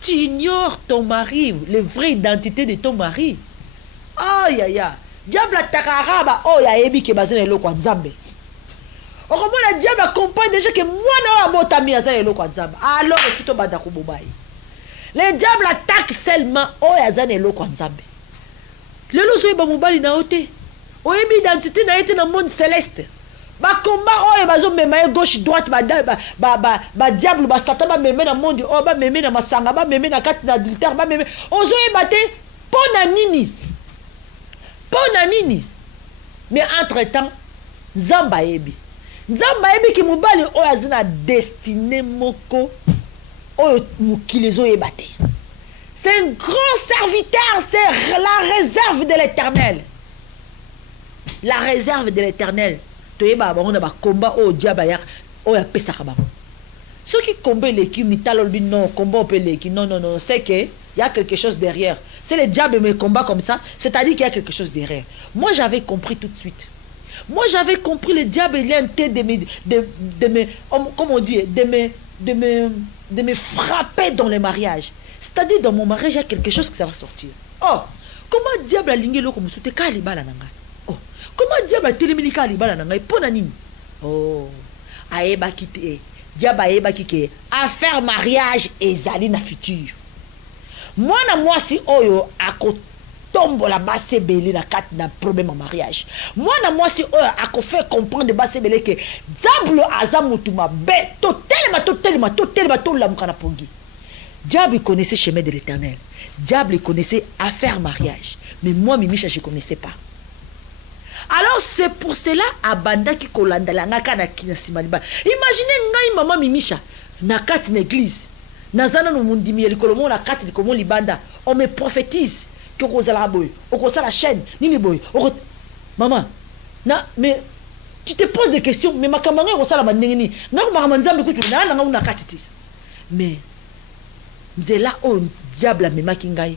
Tu ignores ton mari, la vraie identité de ton mari. Oh yaya, diable takaraba, oh ya ebi ke bazene loko Nzambe. Oh comment la diable accompagne déjà que moi na motami azane loko Nzambe. Alors si to banda ko bobai. Le diable attaque seulement oh ya zane loko Nzambe. Le loso ba mobali na ote. Oh ebi identité na été dans le monde céleste. Ba combat oyo bazo mema gauche droite ba diable ba satan ba meme na monde o ba meme na masanga ba meme na kati na adultère ba meme ozo ebate pona nini mais entre temps Nzamba ebi ki mobali oyo azina destiné moko oyo mukilezo ebate. C'est un grand serviteur, c'est la réserve de l'Éternel. La réserve de l'Éternel. Tu es un combat au diable au pesaka ba. Ceux qui combattent l'équipe mitalolbi non combat au l'équipe non c'est que il y a quelque chose derrière. C'est le diable me combat comme ça, c'est-à-dire qu'il y a quelque chose derrière. Moi j'avais compris tout de suite. Moi j'avais compris le diable il est en train de me frapper dans les mariages. C'est-à-dire dans mon mariage, il y a quelque chose qui va sortir. Oh, comment diable a lingé l'eau soute kalibala nanga? Oh, comment diable a télémini kalibala nanga? Ponanini? Oh, aeba kite, diable aeba kike, affaire mariage et zali na futur. Moi na moi si oyo ako tombo la basse belé na kat na problème en mariage. Moi na moi si oyo ako fait comprendre basse belé que diable azamutuma be totalement to la mukana pongi. Diable connaissait chemin de l'Éternel. Diable connaissait affaire mariage. Mais moi, Mimicha, je ne connaissais pas. Alors, c'est pour cela, Abanda qui kolanda la naka na kinasimaliba. Imaginez, ngai maman Mimicha, na kat l'église. Nazana no mundimi ya likolomo na kat likomo libanda. On me prophétise que kozala boy, okosa la chaîne, nini boy. Maman, mais tu te poses des questions, mais ma camarade okosa la mandengini. Nga mamanzambe kutu na nga una katiti. Mais Nzela o diable a mema kingai.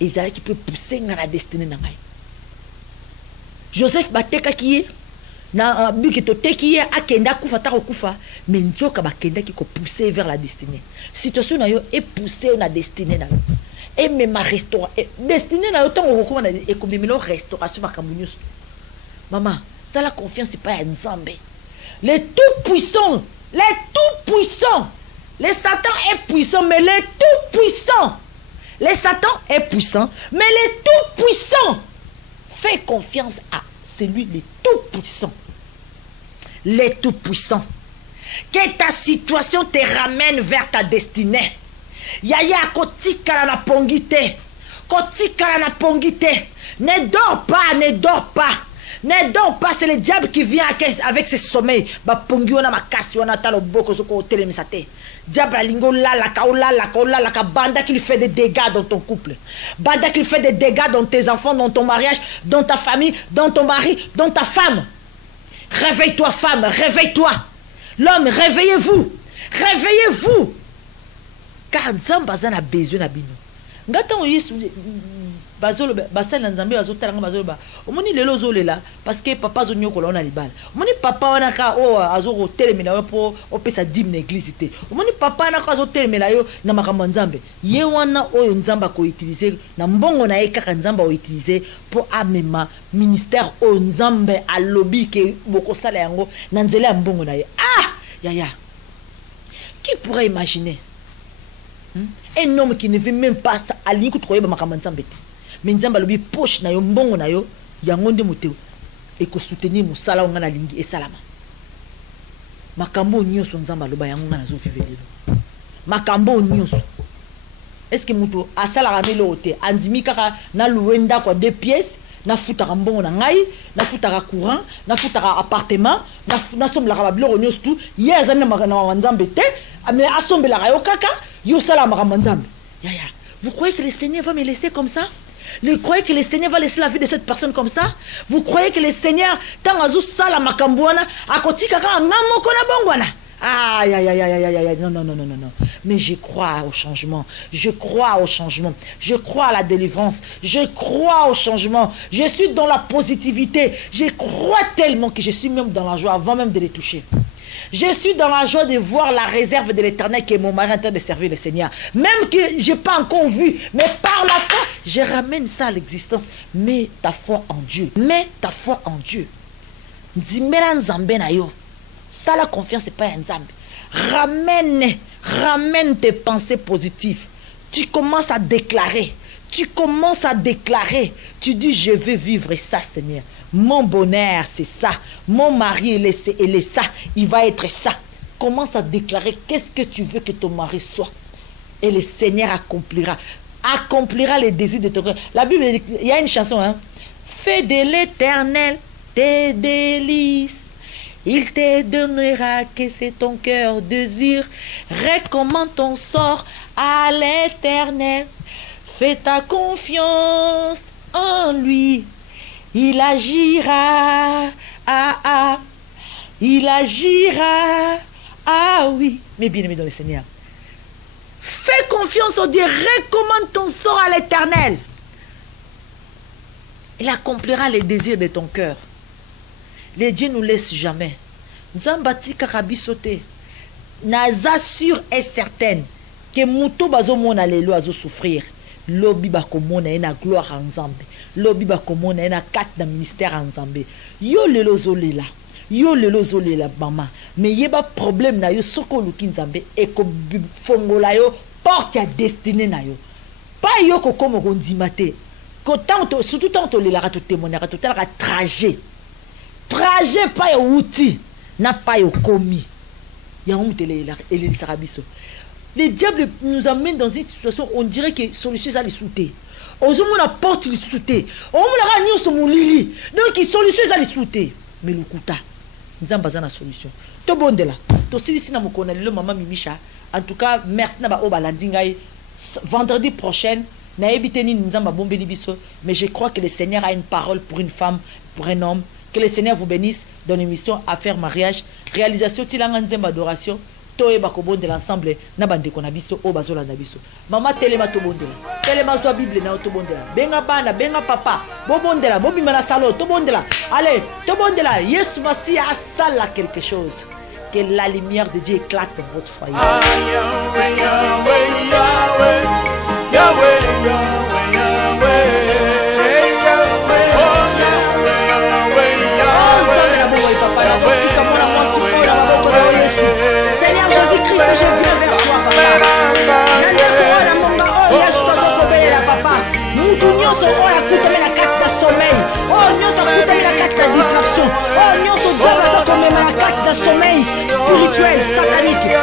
Ezala qui peut pousser dans la destinée nangai. Joseph bateka kiye na bukito tekiye akenda kufa ta kufa mais nzoka bakenda ki ko pousser vers la destinée. Situation na yo est pousser na destinée na yo. Et même ma restaurant destinée na yo tant on recommande et comme milo restauration bakamunus. Maman, ça la confiance c'est pas Nzambe. Les tout puissants, le Satan est puissant, mais le tout-puissant. Le Satan est puissant, mais le tout-puissant. Fais confiance à celui, le tout-puissant. Le tout-puissant. Que ta situation te ramène vers ta destinée. Yaya kotika na pongite. Kotika na pongite. Ne dors pas, ne dors pas. Ne dors pas, c'est le diable qui vient avec ses sommeils. Ba pongi wana makasi wana talo boko soko hotel misate. Diable lingo la ka banda qui fait des dégâts dans ton couple. Banda qui fait des dégâts dans tes enfants, dans ton mariage, dans ta famille, dans ton mari, dans ta femme. Réveille-toi femme, réveille-toi. L'homme, réveillez-vous. Réveillez-vous. Car Nzamba a besoin na bino. Ngata oyesu bazolo basal nzambe azotala nga bazolo ba omoni lelo zolela parce que papa zo nyoko la na libala omoni papa wana ka o azoko telemela yo po opesa dim na église te omoni papa na ka azotelemela yo na makambo nzambe ye wana oyo nzamba ko utiliser na mbongo na ye kaka nzamba o utiliser pour amema ministère o nzambe alobi ke boko sala yango na nzela ya mbongo na ye yaya qui pourrait imaginer un homme qui ne veut même pas à l'écoute de makambo nzambe te mais nzamba lobi poche na yo mbongo na yo yango nde moteo et ko soutenir musala nga na lingi et salama makambo nyoso nzamba loba yango nga na zo vivre lelo makambo nyoso est-ce que muto asala ramelo ote anzimi kaka na luenda kwa 2 pièces na futaka mbongo na ngai na futaka courant na futaka appartement na sombelaka babilo nyoso tout ye azana na nzambe te mais asombelaka yo kaka yo sala makambo nzambe yaya. Vous croyez que le Seigneur va me laisser comme ça? Vous croyez que le Seigneur va laisser la vie de cette personne comme ça? Vous croyez que le Seigneur, tant azou sala makambouana, akoti kaka ngamoko na bongwana? Non. Mais je crois au changement. Je crois au changement. Je crois à la délivrance. Je crois au changement. Je suis dans la positivité. Je crois tellement que je suis même dans la joie avant même de les toucher. Je suis dans la joie de voir la réserve de l'Éternel qui est mon mari en train de servir le Seigneur. Même que je n'ai pas encore vu, mais par la foi, je ramène ça à l'existence. Mets ta foi en Dieu. Mets ta foi en Dieu. Nzimera nzambe na yo. Ça, la confiance, c'est pas un nzambe. Ramène tes pensées positives. Tu commences à déclarer. Tu dis, je veux vivre ça, Seigneur. Mon bonheur, c'est ça. Mon mari, il est ça. Il va être ça. Commence à déclarer qu'est-ce que tu veux que ton mari soit. Et le Seigneur accomplira les désirs de ton cœur. La Bible, il y a une chanson, hein. Fais de l'Éternel tes délices. Il te donnera que c'est ton cœur désire. Recommande ton sort à l'Éternel. Fais ta confiance en lui. Il agira. Il agira. Ah oui. Mais bien aimé dans le Seigneur. Fais confiance au Dieu. Recommande ton sort à l'Éternel. Il accomplira les désirs de ton cœur. Les dieux ne nous laissent jamais. Nzambati karabisote. Naza sûr et certaine que muto bazo mona lelo azo souffrir. Lobi bakomona ena gloire en Nzambe. Lobi bakomona ena kat na ministère en Nzambe. Yo lelo zolela. Yo lelo zolela mama. Mais yeba problème na yo soko luki Nzambe et ko fongola yo porte ya destinée na yo. Pas yo ko komo kondimate. Surtout tant que les la témoigner tout à trajet. Trajet pas au outil, n'a pas au commis. Il y a un les diables nous amènent dans une situation où on dirait que solution ça les souter. Aux hommes on apporte les souter. On la ragnon sur mon lili. Donc qui solution ça les souter. Mais le kuta, nous avons besoin de solution. To bonde là. To si na mo connaît le maman Mimicha. En tout cas, merci na ba obalandingai. Vendredi prochain. Mais je crois que le Seigneur a une parole pour une femme, pour un homme. Que le Seigneur vous bénisse dans l'émission Affaire Mariage. Réalisation Tilanganzem Adoration. Toe Bakobo de l'ensemble. Nabande Konabiso, Obazola Nabiso. Maman Telema Tobondela. Telema Zoa Bible na Tobondela. Benga Bana, Benga Papa. Bobondela, Bobi Manasalo, Tobondela. Allez, Tobondela. Yesu Massi a sala quelque chose. Que la lumière de Dieu éclate dans votre foyer. Yahweh, Yahweh, Yahweh, Seigneur Jésus-Christ, je viens vers toi, papa. Nous tournions sur la coupe de la carte de sommeil. Oh, nous sommes coupe de la carte de distraction. Oh, nous sommes diable comme la carte de sommeil spirituel, satanique. Oh,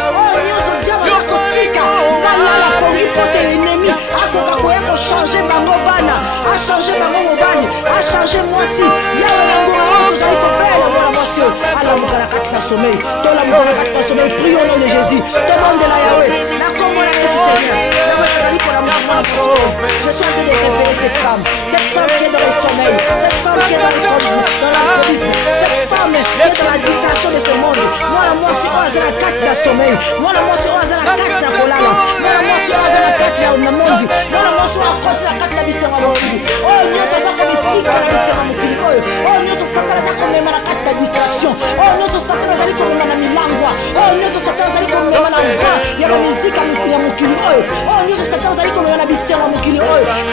nous sommes diable comme tika. Voilà la folie pour l'ennemi. A changer ma mobana, a changer ma mobani, a changer moi si. Sommeil, tout le monde a sommeil, prions au nom de Jésus. Tout le monde est là, Yahweh. La commune est Seigneur. Je suis en train de révéler cette femme qui est dans le sommeil, cette femme qui est dans la police, cette femme qui est dans la distraction de ce monde. Moi, moi, je suis la carte de sommeil. Moi, moi, je suis la carte de Polana. Moi, moi, je suis la carte de Namondi. Moi, moi, je suis la carte de Bissera Mondi. Oh, Dieu, ça va comme une petite carte de Bissera Mondi. Oh, Dieu, ça va comme la carte de distraction. Oh, Dieu, ça va comme la milangwa. Oh, Dieu, ça va comme la mvra. Il y a la musique à Mokili. Oh, Dieu, ça va comme la Bissera Mokili.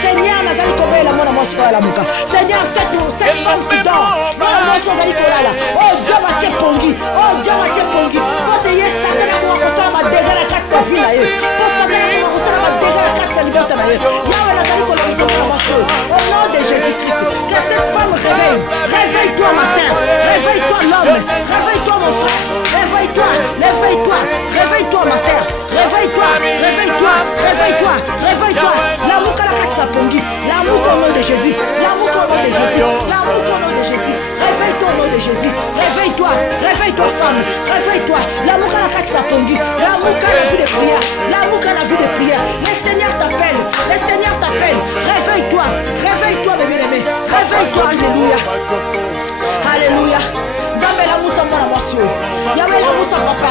Seigneur, nazali kobelela mwana mwasi oyo alamuka. Seigneur, cette femme qui dort, mwana mwasi nazali kolala. Oh, Dieu matie pongi. Oh, Dieu matie pongi. Pote ye satana kuma kosala madega na kati ya vie na ye. Po satana kuma kosala madega na kati ya liberté na ye. Yawe nazali kolabisa mwana mwasi oyo. Au nom de Jésus-Christ, que cette femme réveille. Réveille-toi ma sœur. Réveille-toi l'homme. Réveille-toi mon frère. Réveille-toi. Réveille-toi. Réveille-toi ma sœur. Réveille-toi. Réveille-toi. Réveille-toi. Réveille-toi. L'amour à la carte à Pongi. L'amour au nom de Jésus. L'amour au nom de Jésus. L'amour au nom de Jésus. Réveille-toi au nom de Jésus. Réveille-toi. Réveille-toi femme. Réveille-toi. L'amour à la carte à Pongi. L'amour à la vie de prière. L'amour à la vie de prière. Le Seigneur t'appelle. Le Seigneur t'appelle. Réveille-toi. Réveille-toi mes bien-aimés. Réveille-toi. Alléluia. Alléluia. Zambé la moussa mwana mwasi oyo. Yahweh la moussa papa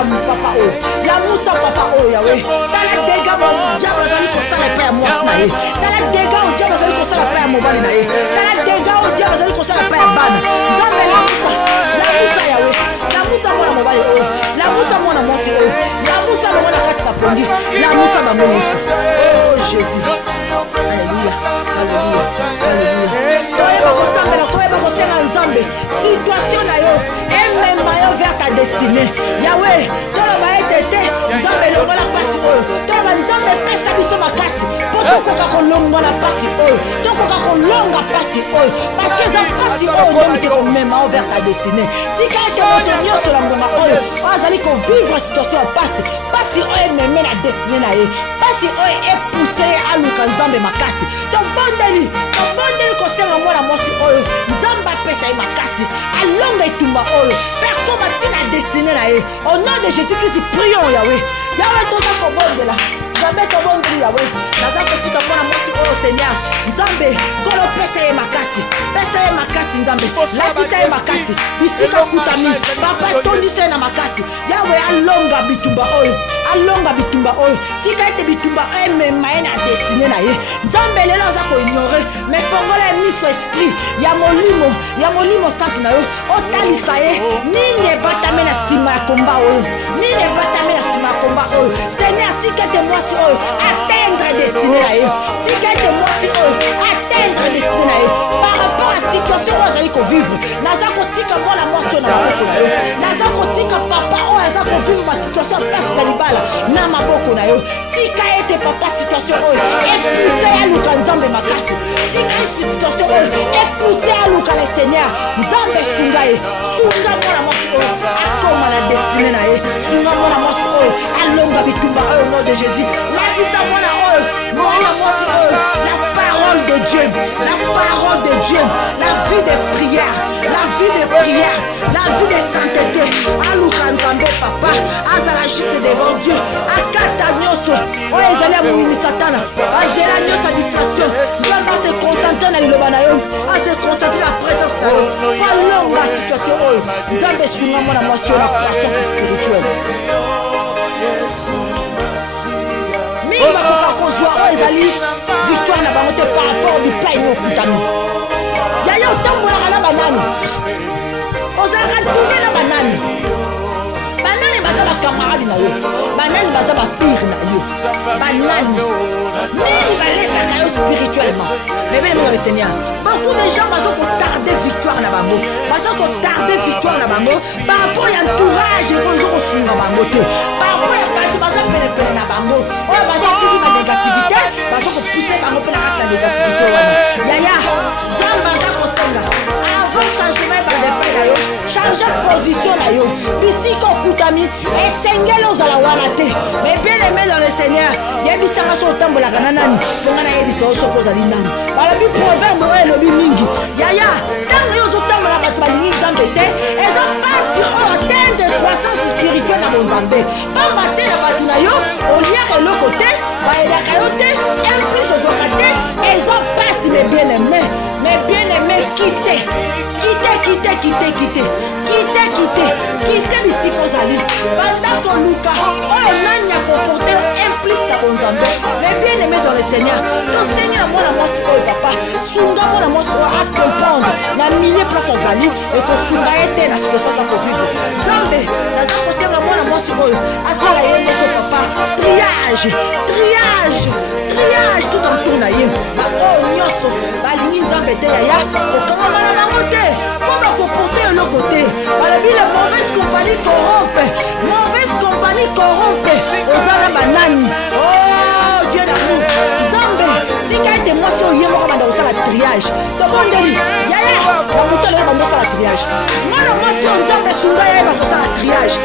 oyo. La moussa papa oyo Yahweh. Tala dégâts mon diable azali kosala epai ya mwasi na ye. Tala dégâts au diable azali kosala epai ya mobali na ye. Tala dégâts au diable azali kosala epai ya bana. Nzambe la moussa Yahweh. La moussa mwana mobali oyo. La moussa mwana mwasi oyo. La moussa mwana kati na pongi. La moussa bango nyonso. Oh Jésus. Alléluia. Alléluia. Alléluia. Toyeba kosambela, toyeba kosenga Nzambe. Situation na yo. Vers ta destinée. Yahweh, tu vas être Nzambe longola pasi oyo. Tu vas Nzambe pesa biso makasi. Pour tokoka kolongwa na pasi oyo tokoka kolonga pasi oyo parce que eza pasi oyo ndenge te komema envers ta destinée tika ete moto nyonso na ngonga oyo azali kovivre situation ya pasi oyo ememe na destinée na ye pasi oyo epousse ye aluka nzambe makasi tobondeli kosenga mwana mwasi oyo nzambe apesa ye makasi alonga etumba oyo mpe akoma ntina destinée na ye au nom de Jésus Christ prions Yahweh Yahweh toza kobondela nzambe tobondeli Yahweh naza kotika mpona mwasi oyo Seigneur nzambe kolo pesa ye makasi nzambe latisa ye makasi bisika kutami papa tondisa ye na makasi Yahweh alonga bitumba oyo tika ete bitumba emema ye na destinée na ye nzambe lelo aza koignore mais fongola ye miso esprit ya molimo santu na yo otalisa ye nini ebatame na nsima ya komba oyo Seigneur tika ete mwasi oyo atteindre destinée na ye par rapport à situation oyo azali kovivre naza kotika mwana mwasi oyo na maboko na yo naza kotika papa oyo aza kovivre basituation ya place na libala na maboko na yo tika ete papa situation oyo epousse aluka nzambe makasi tika ete situation oyo epousse aluka le Seigneur nzambe sunga ye sunga mwana mwasi oyo akoma na destinée na ye sunga mwana mwasi oyo alonga bitumba oyo au nom de Jésus lakisa mwana mwasi oyo la parole de Dieu la vie de prière la vie de sainteté aluka nzambe papa azala juste devant Dieu akata nyonso oyo ezali amoyini satana azela nyonso ya distraction nzambe ase concentre na liloba na yo ase concentre na présence na yo balonga situation oyo nzambe esunga mwana mwasi oyo na croissance spirituelle mingi bakoka kozwa oyo ezali victoire na bango te par rapport bipai nyokutami yaya otambolaka na banani ozalaka tourne na banani baza bakamarade na yo banani baza bapire na yo banani mingi balesaka yo spirituellement bebele monga le Seigneur beaucoup de gens baza kotarde victoire na bango par rapport ya entourage oyo kosunga bango te par rapport ya bato baza penepene na bango oyo baza toujours na négativité baza kopousse bango mpe na kati na négativité wana yaya nzambe aza kosenga avant changement ebandepe na yo change position na yo bisika okutami esengeli ozala wana te mais bien aimé dans le Seigneur yebisanga so otambolaka na nani mponga nayebisa yo soki ozali nani balobi proverbe oyo elobi mingi yaya ntango yo ozotambola bato balingi nzambe te eza mpasi oyo atteindre croissance spirituelle na bonzambe pamba te na bato na yo oliaka eloko te bayelaka yo te implice ozwaka te eza mpasi mais bien aimé quitte bisika ozali banda koluka oyo nani ya komporte implique na bonzambe mais bien aimé dans le Seigneur tosengi na mwana mwasi oyo papa sunga mwana mwasi oyo acomprendre na milieu place azali ekosunga ye te na sikosa aza kovivre nzambe naza kosenga mwana mwasi oyo asala ye ndeko papa triage tout entour na ye baoyo nyonso balingi nzambe te yaya okangama na bango te mpo bakoporte eloko te balobi le mauvaise compagnie corrompe ozala banani oh Dieu d'amour nzambe tika ete mwasi oyo ye moko banda kosala triage tobondeli yaya bamoto alelo bamosala triage mwana mwasi oyo nzambe esunga ye bakosala triage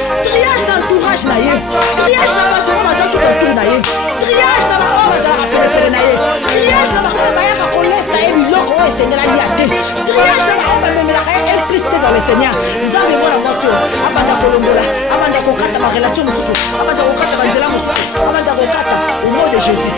na entourage na ye triage na bato oyo baza tout autour na ye triage na bato oyo bazalaka penepene na ye triage na bato oyo bayaka kolesa ye biloko oyo esengelaki ya te triage na bato oyo bamemelaka ye implicité dans le Seigneur nzambe mwana mwasi oyo abanda kolongola abanda kokata barelation mosusu abanda kokata banzela mosusu abanda kokata au nom de Jésus